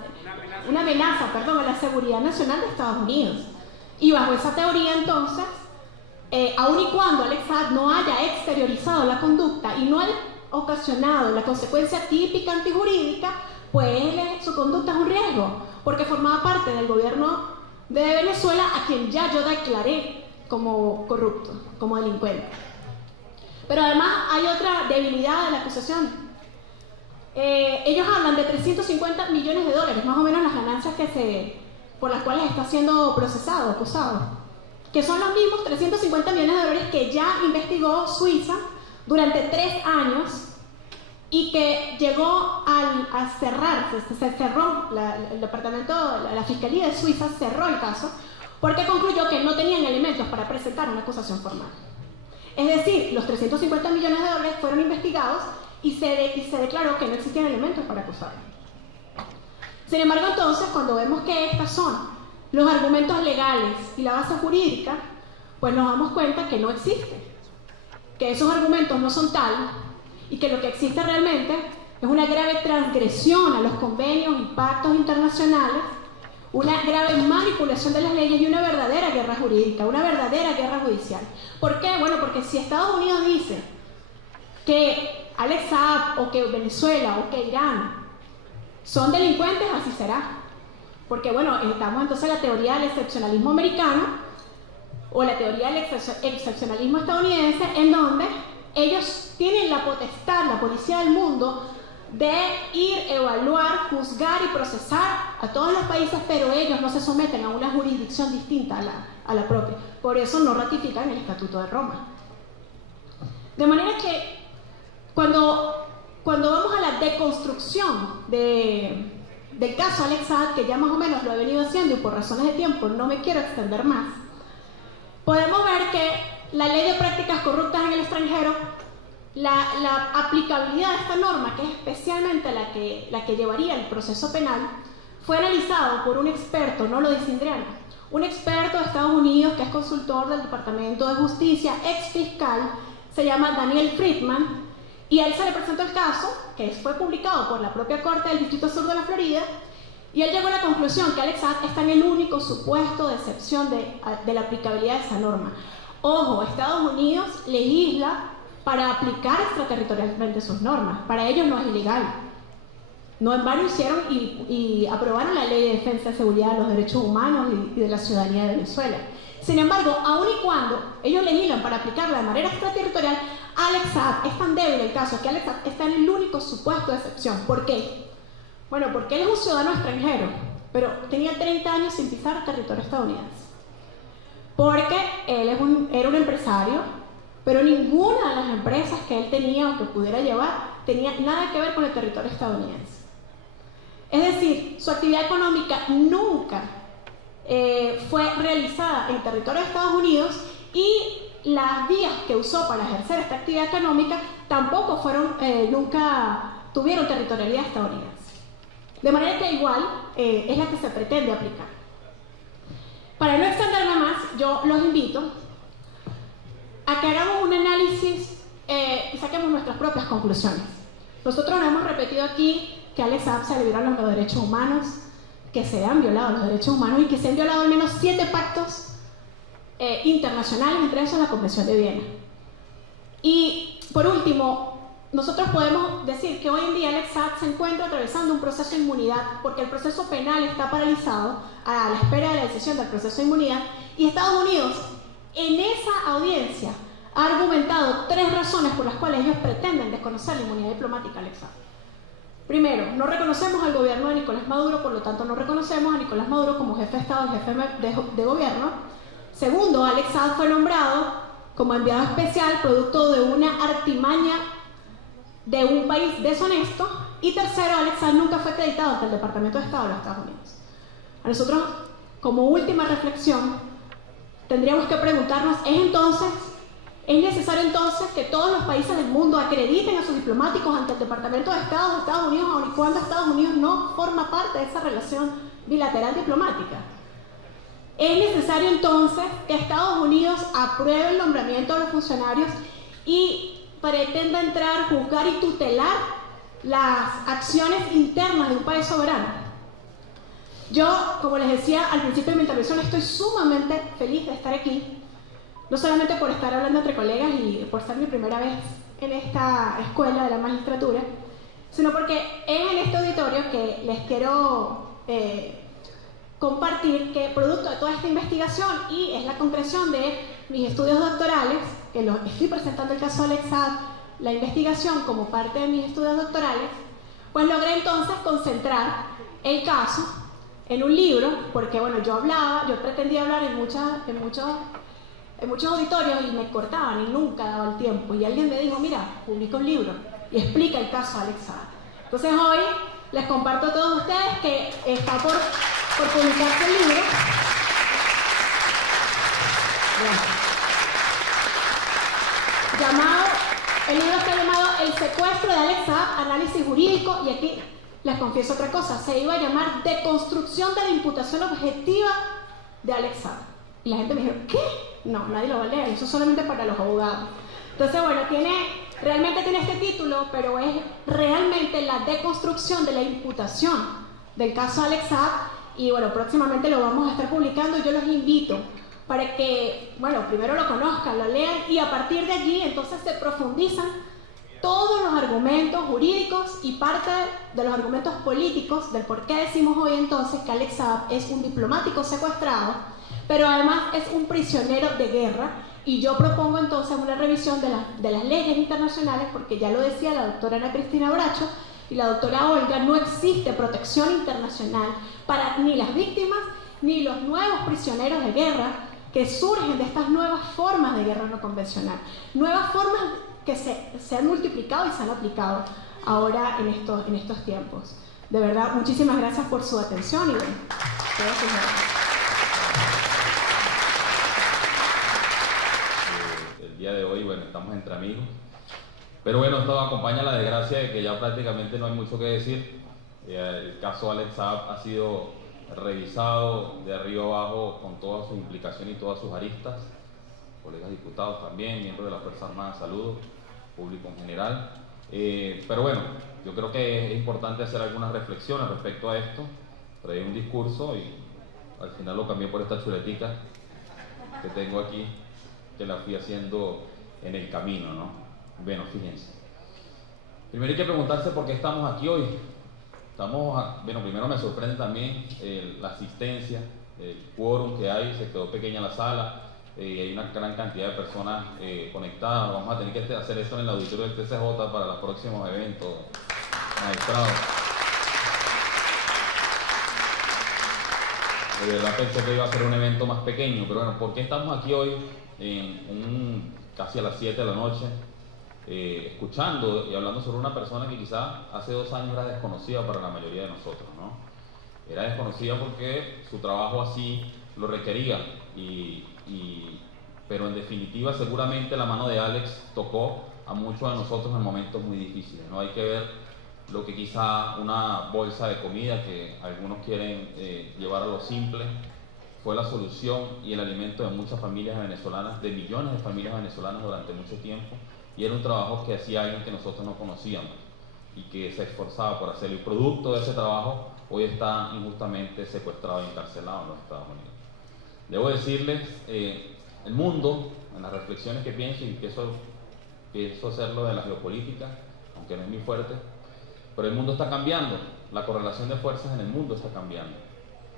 una amenaza a la seguridad nacional de Estados Unidos. Y bajo esa teoría entonces, aun y cuando Alex Saab no haya exteriorizado la conducta y no haya ocasionado la consecuencia típica antijurídica, pues su conducta es un riesgo, porque formaba parte del gobierno de Venezuela, a quien ya yo declaré como corrupto, como delincuente. Pero además hay otra debilidad de la acusación. Ellos hablan de 350 millones de dólares, más o menos las ganancias por las cuales está siendo procesado, acusado, que son los mismos 350 millones de dólares que ya investigó Suiza durante 3 años y que llegó a cerrarse, se cerró, el departamento, la Fiscalía de Suiza cerró el caso porque concluyó que no tenían elementos para presentar una acusación formal. Es decir, los 350 millones de dólares fueron investigados y se declaró que no existían elementos para acusarlo. Sin embargo, entonces, cuando vemos que estos son los argumentos legales y la base jurídica, pues nos damos cuenta que no existe, que esos argumentos no son tal y que lo que existe realmente es una grave transgresión a los convenios y pactos internacionales, una grave manipulación de las leyes y una verdadera guerra jurídica, una verdadera guerra judicial. ¿Por qué? Bueno, porque si Estados Unidos dice que Alex Saab o que Venezuela o que Irán son delincuentes, así será. Porque bueno, estamos entonces en la teoría del excepcionalismo americano, o la teoría del excepcionalismo estadounidense, en donde ellos tienen la potestad, la policía del mundo, de ir, evaluar, juzgar y procesar a todos los países, pero ellos no se someten a una jurisdicción distinta a la propia. Por eso no ratifican el Estatuto de Roma. De manera que cuando vamos a la deconstrucción del caso Alex Saad, que ya más o menos lo he venido haciendo y por razones de tiempo no me quiero extender más, podemos ver que la ley de prácticas corruptas en el extranjero, la aplicabilidad de esta norma, que es especialmente la que llevaría el proceso penal, fue analizado por un experto, no lo dice Indriana, un experto de Estados Unidos que es consultor del Departamento de Justicia, ex fiscal, se llama Daniel Friedman, y a él se le presentó el caso, que fue publicado por la propia Corte del Distrito Sur de la Florida, y él llegó a la conclusión que Alex Saad está en el único supuesto de excepción de la aplicabilidad de esa norma. Ojo, Estados Unidos legisla para aplicar extraterritorialmente sus normas. Para ellos no es ilegal. No en vano hicieron y aprobaron la Ley de Defensa y Seguridad de los Derechos Humanos y de la Ciudadanía de Venezuela. Sin embargo, aun y cuando ellos legislan para aplicarla de manera extraterritorial, Alex Saad es tan débil el caso que Alex Saad está en el único supuesto de excepción. ¿Por qué? Bueno, porque él es un ciudadano extranjero, pero tenía 30 años sin pisar territorio estadounidense. Porque él era un empresario, pero ninguna de las empresas que él tenía o que pudiera llevar tenía nada que ver con el territorio estadounidense. Es decir, su actividad económica nunca fue realizada en territorio de Estados Unidos y las vías que usó para ejercer esta actividad económica tampoco nunca tuvieron territorialidad estadounidense. De manera que igual es la que se pretende aplicar. Para no extenderme más, yo los invito a que hagamos un análisis y saquemos nuestras propias conclusiones. Nosotros no hemos repetido aquí que a Alex Saad se le violaron los derechos humanos, que se han violado los derechos humanos y que se han violado al menos 7 pactos internacionales, entre ellos la Convención de Viena. Y por último, nosotros podemos decir que hoy en día Alex Saad se encuentra atravesando un proceso de inmunidad porque el proceso penal está paralizado a la espera de la decisión del proceso de inmunidad, y Estados Unidos en esa audiencia ha argumentado 3 razones por las cuales ellos pretenden desconocer la inmunidad diplomática a Alex Saad. Primero, no reconocemos al gobierno de Nicolás Maduro, por lo tanto no reconocemos a Nicolás Maduro como jefe de Estado y jefe de gobierno. Segundo, Alex Saad fue nombrado como enviado especial producto de una artimaña de un país deshonesto. Y tercero, Alex Saad nunca fue acreditado ante el Departamento de Estado de los Estados Unidos. A nosotros, como última reflexión, tendríamos que preguntarnos, ¿es necesario entonces que todos los países del mundo acrediten a sus diplomáticos ante el Departamento de Estado de Estados Unidos, aun y cuando Estados Unidos no forma parte de esa relación bilateral diplomática? ¿Es necesario entonces que Estados Unidos apruebe el nombramiento de los funcionarios y pretenda entrar, juzgar y tutelar las acciones internas de un país soberano? Yo, como les decía al principio de mi intervención, estoy sumamente feliz de estar aquí, no solamente por estar hablando entre colegas y por ser mi primera vez en esta escuela de la magistratura, sino porque es en este auditorio que les quiero compartir que producto de toda esta investigación y es la concreción de mis estudios doctorales, que los estoy presentando el caso Alex Saad, la investigación como parte de mis estudios doctorales, pues logré entonces concentrar el caso en un libro, porque bueno, yo pretendía hablar en muchos auditorios y me cortaban y nunca daba el tiempo, y alguien me dijo, mira, publica un libro y explica el caso Alex Saad. Entonces hoy les comparto a todos ustedes que está por publicarse el libro. El libro está llamado El secuestro de Alex Saad, análisis jurídico, y aquí les confieso otra cosa, se iba a llamar Deconstrucción de la imputación objetiva de Alex Saad. Y la gente me dijo, ¿qué? No, nadie lo va a leer, eso es solamente para los abogados. Entonces, bueno, realmente tiene este título, pero es realmente la deconstrucción de la imputación del caso Alex Saad, y bueno, próximamente lo vamos a estar publicando y yo los invito para que, bueno, primero lo conozcan, lo lean y a partir de allí entonces se profundizan todos los argumentos jurídicos y parte de los argumentos políticos del por qué decimos hoy entonces que Alex Saab es un diplomático secuestrado, pero además es un prisionero de guerra. Y yo propongo entonces una revisión de las leyes internacionales, porque ya lo decía la doctora Ana Cristina Bracho y la doctora Olga, no existe protección internacional para ni las víctimas ni los nuevos prisioneros de guerra que surgen de estas nuevas formas de guerra no convencional, nuevas formas que se han multiplicado y se han aplicado ahora en estos tiempos. De verdad, muchísimas gracias por su atención y bueno, el día de hoy, bueno, estamos entre amigos, pero bueno, esto acompaña la desgracia de que ya prácticamente no hay mucho que decir. El caso Alex Saab ha sido revisado de arriba abajo con todas sus implicaciones y todas sus aristas, colegas diputados también, miembros de las Fuerzas Armadas, saludos, público en general. Pero bueno, yo creo que es importante hacer algunas reflexiones respecto a esto. Traí un discurso y al final lo cambié por esta chuletica que tengo aquí, que la fui haciendo en el camino, ¿no? Bueno, fíjense. Primero hay que preguntarse por qué estamos aquí hoy. Bueno, primero me sorprende también la asistencia, el quórum que hay, se quedó pequeña la sala, hay una gran cantidad de personas conectadas. Vamos a tener que hacer esto en el auditorio del TCJ para los próximos eventos, magistrados. De verdad pensé que iba a ser un evento más pequeño, pero bueno, ¿por qué estamos aquí hoy casi a las 7 de la noche? Escuchando y hablando sobre una persona que quizá hace 2 años era desconocida para la mayoría de nosotros, ¿no? Era desconocida porque su trabajo así lo requería, pero en definitiva seguramente la mano de Alex tocó a muchos de nosotros en momentos muy difíciles, ¿no? Hay que ver lo que quizá una bolsa de comida que algunos quieren llevar a lo simple fue la solución y el alimento de muchas familias venezolanas, de millones de familias venezolanas durante mucho tiempo. Y era un trabajo que hacía alguien que nosotros no conocíamos y que se esforzaba por hacerlo. Y producto de ese trabajo hoy está injustamente secuestrado y encarcelado en los Estados Unidos. Debo decirles, el mundo, en las reflexiones que pienso, y pienso hacerlo de la geopolítica, aunque no es muy fuerte, pero el mundo está cambiando, la correlación de fuerzas en el mundo está cambiando.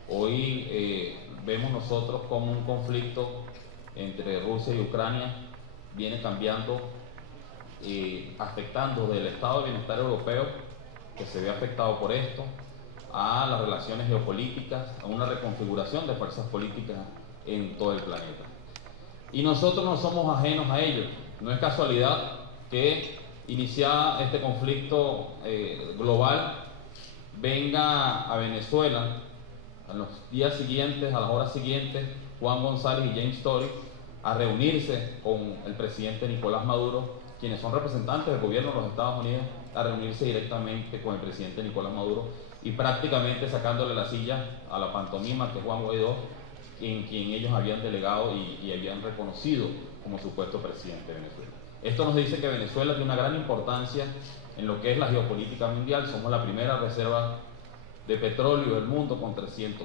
Hoy vemos nosotros como un conflicto entre Rusia y Ucrania viene cambiando, afectando del estado de bienestar europeo, que se ve afectado por esto, a las relaciones geopolíticas, a una reconfiguración de fuerzas políticas en todo el planeta. Y nosotros no somos ajenos a ello. No es casualidad que iniciada este conflicto global venga a Venezuela en los días siguientes, a las horas siguientes, Juan González y James Tory a reunirse con el presidente Nicolás Maduro, quienes son representantes del gobierno de los Estados Unidos, a reunirse directamente con el presidente Nicolás Maduro y prácticamente sacándole la silla a la pantomima que es Juan Guaidó, en quien ellos habían delegado y habían reconocido como supuesto presidente de Venezuela. Esto nos dice que Venezuela tiene una gran importancia en lo que es la geopolítica mundial. Somos la primera reserva de petróleo del mundo con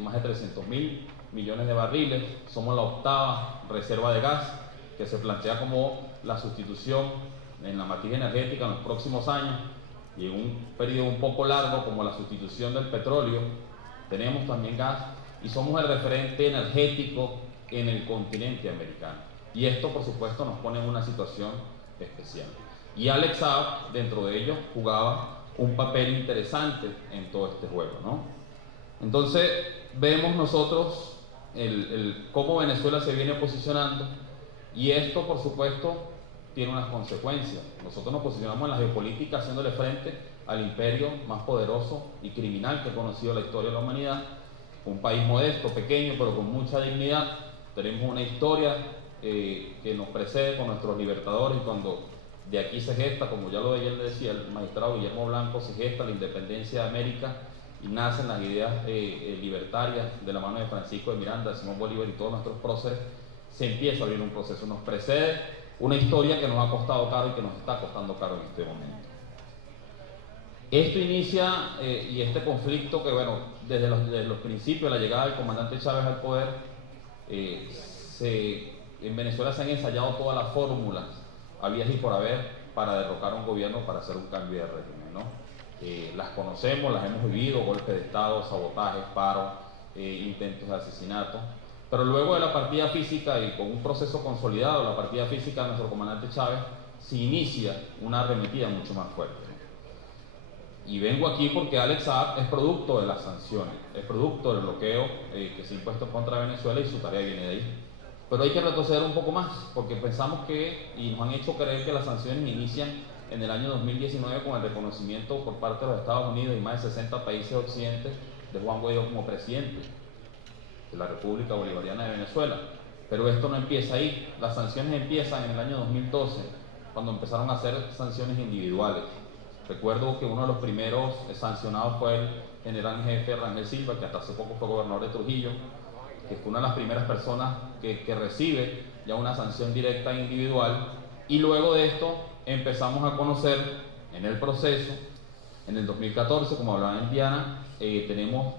más de 300.000 millones de barriles. Somos la 8ª reserva de gas, que se plantea como la sustitución en la matriz energética en los próximos años, y en un periodo un poco largo como la sustitución del petróleo. Tenemos también gas y somos el referente energético en el continente americano. Y esto, por supuesto, nos pone en una situación especial. Y Alex Saab, dentro de ellos, jugaba un papel interesante en todo este juego, ¿no? Entonces, vemos nosotros cómo Venezuela se viene posicionando, y esto, por supuesto, tiene unas consecuencias. Nosotros nos posicionamos en la geopolítica haciéndole frente al imperio más poderoso y criminal que ha conocido la historia de la humanidad. Un país modesto, pequeño, pero con mucha dignidad. Tenemos una historia que nos precede con nuestros libertadores, y cuando de aquí se gesta, como ya lo decía el magistrado Guillermo Blanco, se gesta la independencia de América y nacen las ideas libertarias de la mano de Francisco de Miranda, de Simón Bolívar y todos nuestros próceres. Se empieza a abrir un proceso, nos precede una historia que nos ha costado caro y que nos está costando caro en este momento. Esto inicia, y este conflicto que, bueno, desde los principios de la llegada del comandante Chávez al poder, en Venezuela se han ensayado todas las fórmulas habidas y por haber para derrocar a un gobierno, para hacer un cambio de régimen, ¿no? Las conocemos, las hemos vivido: golpes de Estado, sabotajes, paros, intentos de asesinato. Pero luego de la partida física y con un proceso consolidado, la partida física de nuestro comandante Chávez, se inicia una arremetida mucho más fuerte. Y vengo aquí porque Alex Saab es producto de las sanciones, es producto del bloqueo que se ha impuesto contra Venezuela, y su tarea viene de ahí. Pero hay que retroceder un poco más, porque pensamos que, y nos han hecho creer que las sanciones inician en el año 2019 con el reconocimiento por parte de los Estados Unidos y más de 60 países de Occidente de Juan Guaidó como presidente de la República Bolivariana de Venezuela. Pero esto no empieza ahí. Las sanciones empiezan en el año 2012, cuando empezaron a hacer sanciones individuales. Recuerdo que uno de los primeros sancionados fue el general en jefe Rangel Silva, que hasta hace poco fue gobernador de Trujillo, que fue una de las primeras personas que recibe ya una sanción directa individual. Y luego de esto empezamos a conocer en el proceso, en el 2014, como hablaba Indiana, tenemos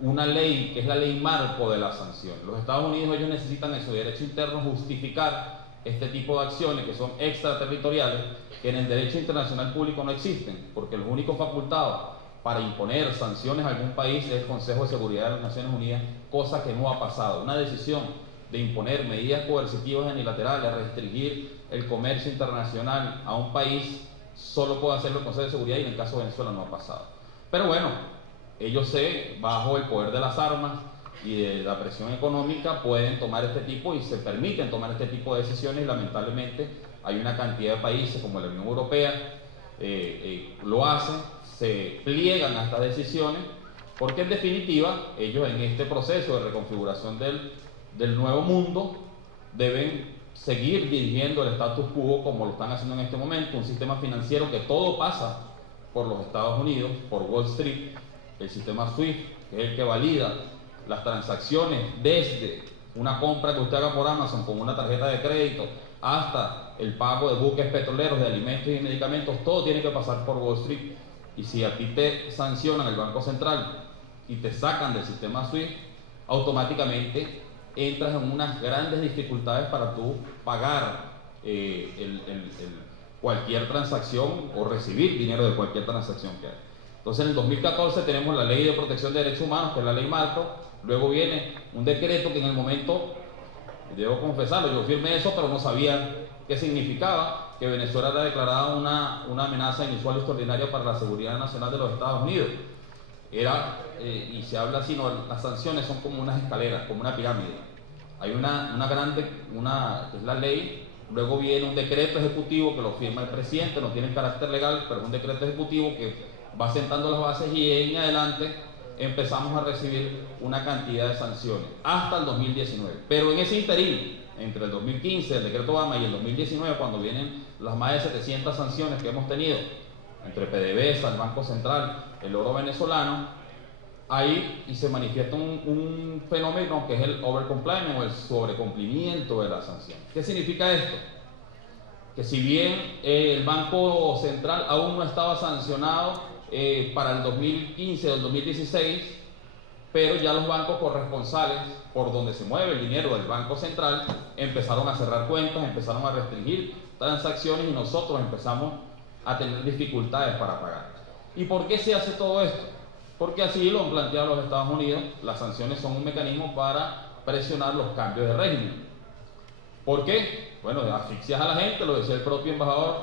una ley que es la ley marco de la sanción. Los Estados Unidos, ellos necesitan en su derecho interno justificar este tipo de acciones que son extraterritoriales, que en el derecho internacional público no existen, porque los únicos facultados para imponer sanciones a algún país es el Consejo de Seguridad de las Naciones Unidas, cosa que no ha pasado. Una decisión de imponer medidas coercitivas unilaterales, restringir el comercio internacional a un país, solo puede hacerlo el Consejo de Seguridad, y en el caso de Venezuela no ha pasado. Pero bueno, ellos bajo el poder de las armas y de la presión económica, pueden tomar este tipo y se permiten tomar este tipo de decisiones, y lamentablemente hay una cantidad de países como la Unión Europea lo hacen, se pliegan a estas decisiones, porque en definitiva ellos en este proceso de reconfiguración del nuevo mundo deben seguir dirigiendo el status quo como lo están haciendo en este momento, un sistema financiero que todo pasa por los Estados Unidos, por Wall Street, el sistema SWIFT, que es el que valida las transacciones desde una compra que usted haga por Amazon con una tarjeta de crédito hasta el pago de buques petroleros, de alimentos y medicamentos. Todo tiene que pasar por Wall Street. Y si a ti te sancionan el Banco Central y te sacan del sistema SWIFT, automáticamente entras en unas grandes dificultades para tú pagar cualquier transacción o recibir dinero de cualquier transacción que hay. Entonces en el 2014 tenemos la Ley de Protección de Derechos Humanos, que es la ley marco. Luego viene un decreto que en el momento, debo confesarlo, yo firmé eso, pero no sabía qué significaba, que Venezuela era declarada una amenaza inusual y extraordinaria para la seguridad nacional de los Estados Unidos. Y se habla así, no, las sanciones son como unas escaleras, como una pirámide. Hay una grande, que es la ley, luego viene un decreto ejecutivo que lo firma el presidente, no tiene carácter legal, pero es un decreto ejecutivo que va sentando las bases, y en adelante empezamos a recibir una cantidad de sanciones hasta el 2019. Pero en ese interín, entre el 2015, el decreto Obama, y el 2019, cuando vienen las más de 700 sanciones que hemos tenido entre PDVSA, el Banco Central, el oro venezolano, ahí y se manifiesta un fenómeno que es el overcompliance, o el sobrecumplimiento de la sanción. ¿Qué significa esto? Que si bien el Banco Central aún no estaba sancionado para el 2015 o el 2016, pero ya los bancos corresponsales, por donde se mueve el dinero del Banco Central, empezaron a cerrar cuentas, empezaron a restringir transacciones, y nosotros empezamos a tener dificultades para pagar. ¿Y por qué se hace todo esto? Porque así lo han planteado los Estados Unidos. Las sanciones son un mecanismo para presionar los cambios de régimen. ¿Por qué? Bueno, asfixias a la gente, lo decía el propio embajador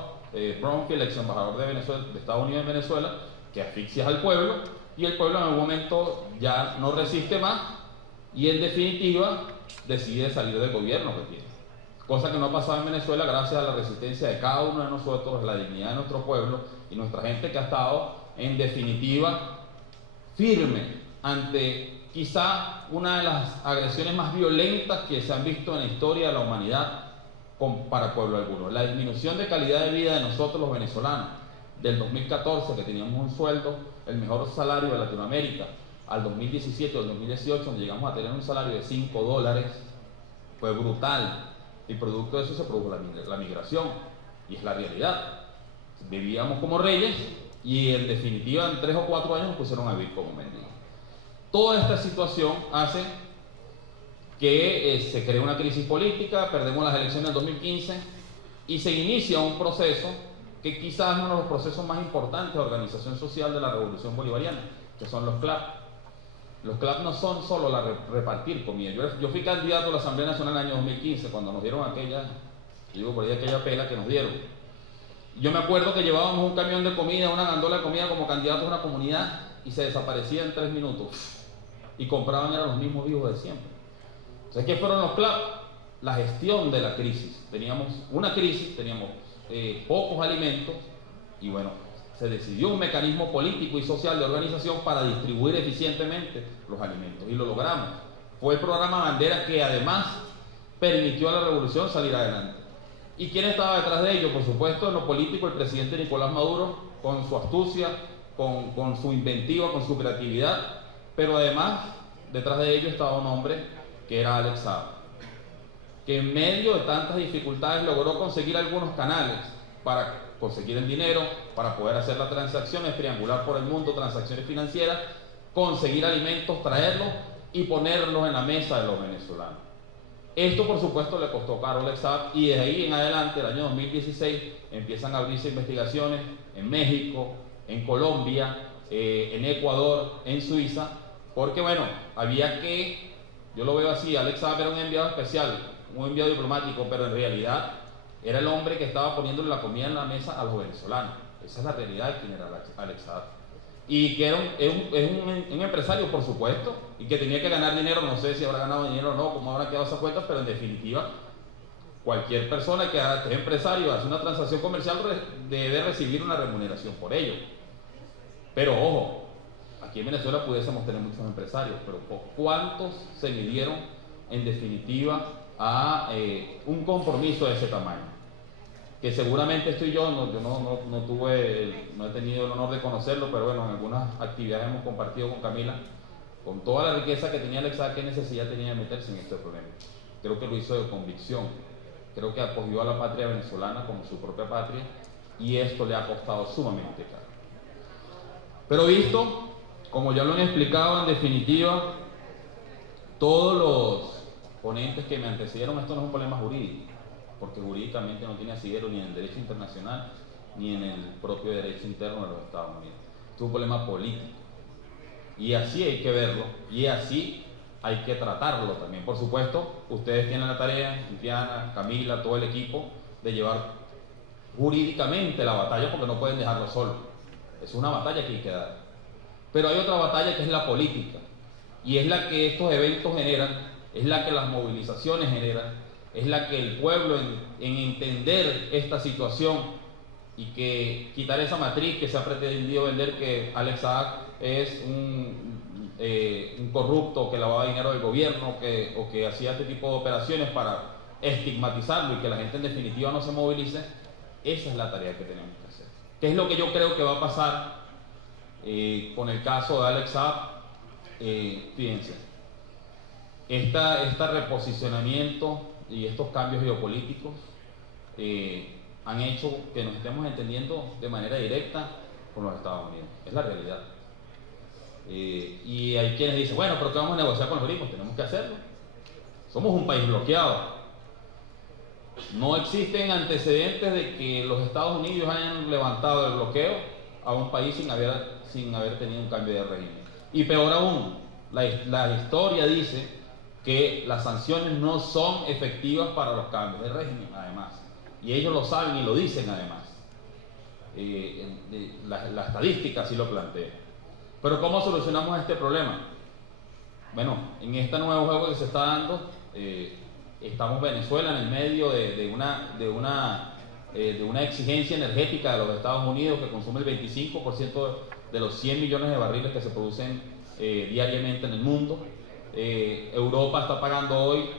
Bromfield, ex embajador de Estados Unidos en Venezuela, que asfixias al pueblo, y el pueblo en algún momento ya no resiste más, y en definitiva decide salir del gobierno que tiene. Cosa que no ha pasado en Venezuela gracias a la resistencia de cada uno de nosotros, la dignidad de nuestro pueblo y nuestra gente, que ha estado en definitiva firme ante quizá una de las agresiones más violentas que se han visto en la historia de la humanidad para pueblo alguno. La disminución de calidad de vida de nosotros los venezolanos, del 2014, que teníamos un sueldo, el mejor salario de Latinoamérica, al 2017 o al 2018, donde llegamos a tener un salario de $5, fue brutal. Y producto de eso se produjo la migración, y es la realidad. Vivíamos como reyes, y en definitiva en 3 o 4 años nos pusieron a vivir como mendigos. Toda esta situación hace que se cree una crisis política, perdemos las elecciones del 2015, y se inicia un proceso que quizás es uno de los procesos más importantes de organización social de la Revolución Bolivariana, que son los CLAP. Los CLAP no son solo repartir comida. Yo fui candidato a la Asamblea Nacional en el año 2015, cuando nos dieron aquella pela que nos dieron. Yo me acuerdo que llevábamos un camión de comida, una gandola de comida como candidatos a una comunidad y se desaparecía en 3 minutos. Y compraban eran los mismos vivos de siempre. Entonces, ¿qué fueron los CLAP? La gestión de la crisis. Teníamos una crisis, teníamos pocos alimentos y bueno, se decidió un mecanismo político y social de organización para distribuir eficientemente los alimentos y lo logramos. Fue el programa bandera que además permitió a la revolución salir adelante. ¿Y quién estaba detrás de ello? Por supuesto, en lo político, el presidente Nicolás Maduro, con su astucia, con su inventiva, con su creatividad, pero además, detrás de ello estaba un hombre que era Alex Saab, que en medio de tantas dificultades logró conseguir algunos canales para conseguir el dinero, para poder hacer las transacciones, triangular por el mundo, transacciones financieras, conseguir alimentos, traerlos y ponerlos en la mesa de los venezolanos. Esto, por supuesto, le costó caro a Alex Saab y desde ahí en adelante, el año 2016, empiezan a abrirse investigaciones en México, en Colombia, en Ecuador, en Suiza, porque bueno, había que, yo lo veo así, Alex Saab era un enviado especial, un enviado diplomático, pero en realidad era el hombre que estaba poniéndole la comida en la mesa a los venezolanos. Esa es la realidad de quién era Alex Saab. Y que era un empresario, por supuesto, y que tenía que ganar dinero, no sé si habrá ganado dinero o no, cómo habrán quedado esas cuentas, pero en definitiva, cualquier persona que es empresario, hace una transacción comercial, debe recibir una remuneración por ello. Pero ojo, aquí en Venezuela pudiésemos tener muchos empresarios, pero ¿cuántos se midieron en definitiva a un compromiso de ese tamaño? Que seguramente yo no he tenido el honor de conocerlo, pero bueno, en algunas actividades hemos compartido con Camila, con toda la riqueza que tenía Alex Saab, qué necesidad tenía de meterse en este problema. Creo que lo hizo de convicción, creo que acogió a la patria venezolana como su propia patria, y esto le ha costado sumamente caro. Pero visto, como ya lo han explicado, en definitiva, todos los ponentes que me antecedieron, esto no es un problema jurídico, porque jurídicamente no tiene asidero ni en el derecho internacional ni en el propio derecho interno de los Estados Unidos. Esto es un problema político y así hay que verlo y así hay que tratarlo también. Por supuesto, ustedes tienen la tarea, Diana, Camila, todo el equipo, de llevar jurídicamente la batalla, porque no pueden dejarlo solo. Es una batalla que hay que dar. Pero hay otra batalla que es la política, y es la que estos eventos generan, es la que las movilizaciones generan, es la que el pueblo en entender esta situación y que quitar esa matriz que se ha pretendido vender, que Alex Saab es un corrupto que lavaba dinero del gobierno o que hacía este tipo de operaciones para estigmatizarlo y que la gente en definitiva no se movilice. Esa es la tarea que tenemos que hacer. ¿Qué es lo que yo creo que va a pasar con el caso de Alex Saab? Fíjense, este reposicionamiento y estos cambios geopolíticos han hecho que nos estemos entendiendo de manera directa con los Estados Unidos. Es la realidad. Y hay quienes dicen, bueno, pero ¿qué vamos a negociar con los gringos? Tenemos que hacerlo. Somos un país bloqueado. No existen antecedentes de que los Estados Unidos hayan levantado el bloqueo a un país sin haber tenido un cambio de régimen. Y peor aún, la historia dice que las sanciones no son efectivas para los cambios de régimen, además. Y ellos lo saben y lo dicen, además. La estadística así lo plantea. Pero ¿cómo solucionamos este problema? Bueno, en este nuevo juego que se está dando, estamos Venezuela en el medio de una exigencia energética de los Estados Unidos, que consume el 25% de los 100 millones de barriles que se producen diariamente en el mundo. Europa está pagando hoy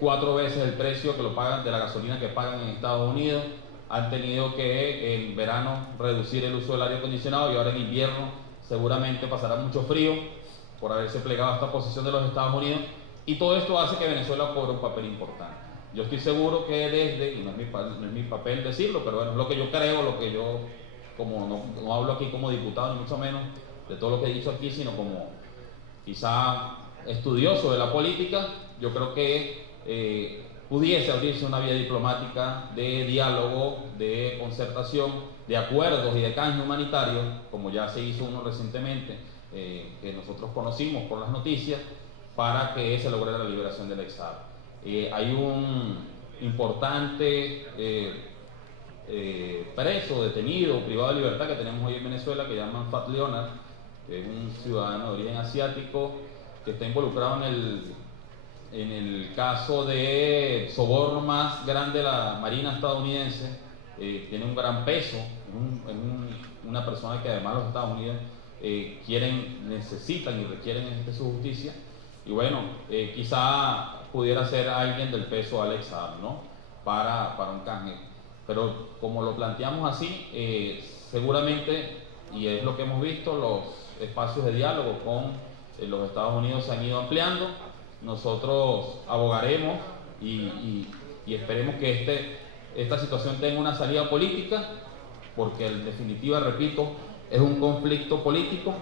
4 veces el precio que lo pagan de la gasolina que pagan en Estados Unidos. Han tenido que en verano reducir el uso del aire acondicionado y ahora en invierno seguramente pasará mucho frío por haberse plegado a esta posición de los Estados Unidos, y todo esto hace que Venezuela cobre un papel importante. Yo estoy seguro que y no es mi papel decirlo, pero bueno, es lo que yo creo, lo que yo, como no hablo aquí como diputado ni mucho menos de todo lo que he dicho aquí, sino como quizá estudioso de la política, yo creo que pudiese abrirse una vía diplomática de diálogo, de concertación, de acuerdos y de canje humanitario, como ya se hizo uno recientemente, que nosotros conocimos por las noticias, para que se lograra la liberación del ex-SAR. Hay un importante preso, detenido, privado de libertad que tenemos hoy en Venezuela, que llaman Fat Leonard, que es un ciudadano de origen asiático que está involucrado en el caso de soborno más grande de la Marina estadounidense. Tiene un gran peso, una persona que además los Estados Unidos necesitan y requieren de su justicia, y bueno, quizá pudiera ser alguien del peso Alex Saab, ¿no? Para un canje. Pero como lo planteamos así, seguramente, y es lo que hemos visto, los espacios de diálogo con los Estados Unidos se han ido ampliando. Nosotros abogaremos y esperemos que esta situación tenga una salida política, porque en definitiva, repito, es un conflicto político.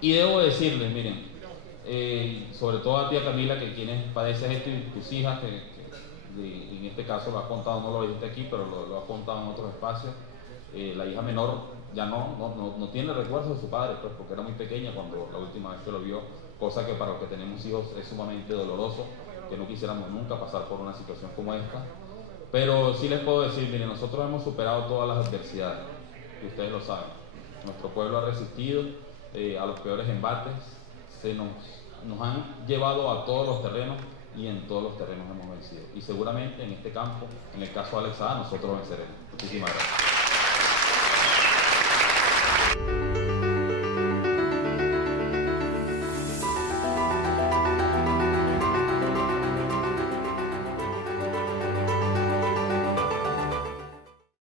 Y debo decirles, miren, sobre todo a tía Camila, que quienes padecen esto, y tus hijas, que en este caso lo has contado, no lo dijiste aquí, pero lo has contado en otros espacios. La hija menor ya no tiene recuerdos de su padre, pues, porque era muy pequeña cuando la última vez que lo vio, cosa que para los que tenemos hijos es sumamente doloroso, que no quisiéramos nunca pasar por una situación como esta. Pero sí les puedo decir, miren, nosotros hemos superado todas las adversidades, y ustedes lo saben. Nuestro pueblo ha resistido a los peores embates, nos han llevado a todos los terrenos, y en todos los terrenos hemos vencido. Y seguramente en este campo, en el caso de Alex Saab, nosotros venceremos. Muchísimas gracias.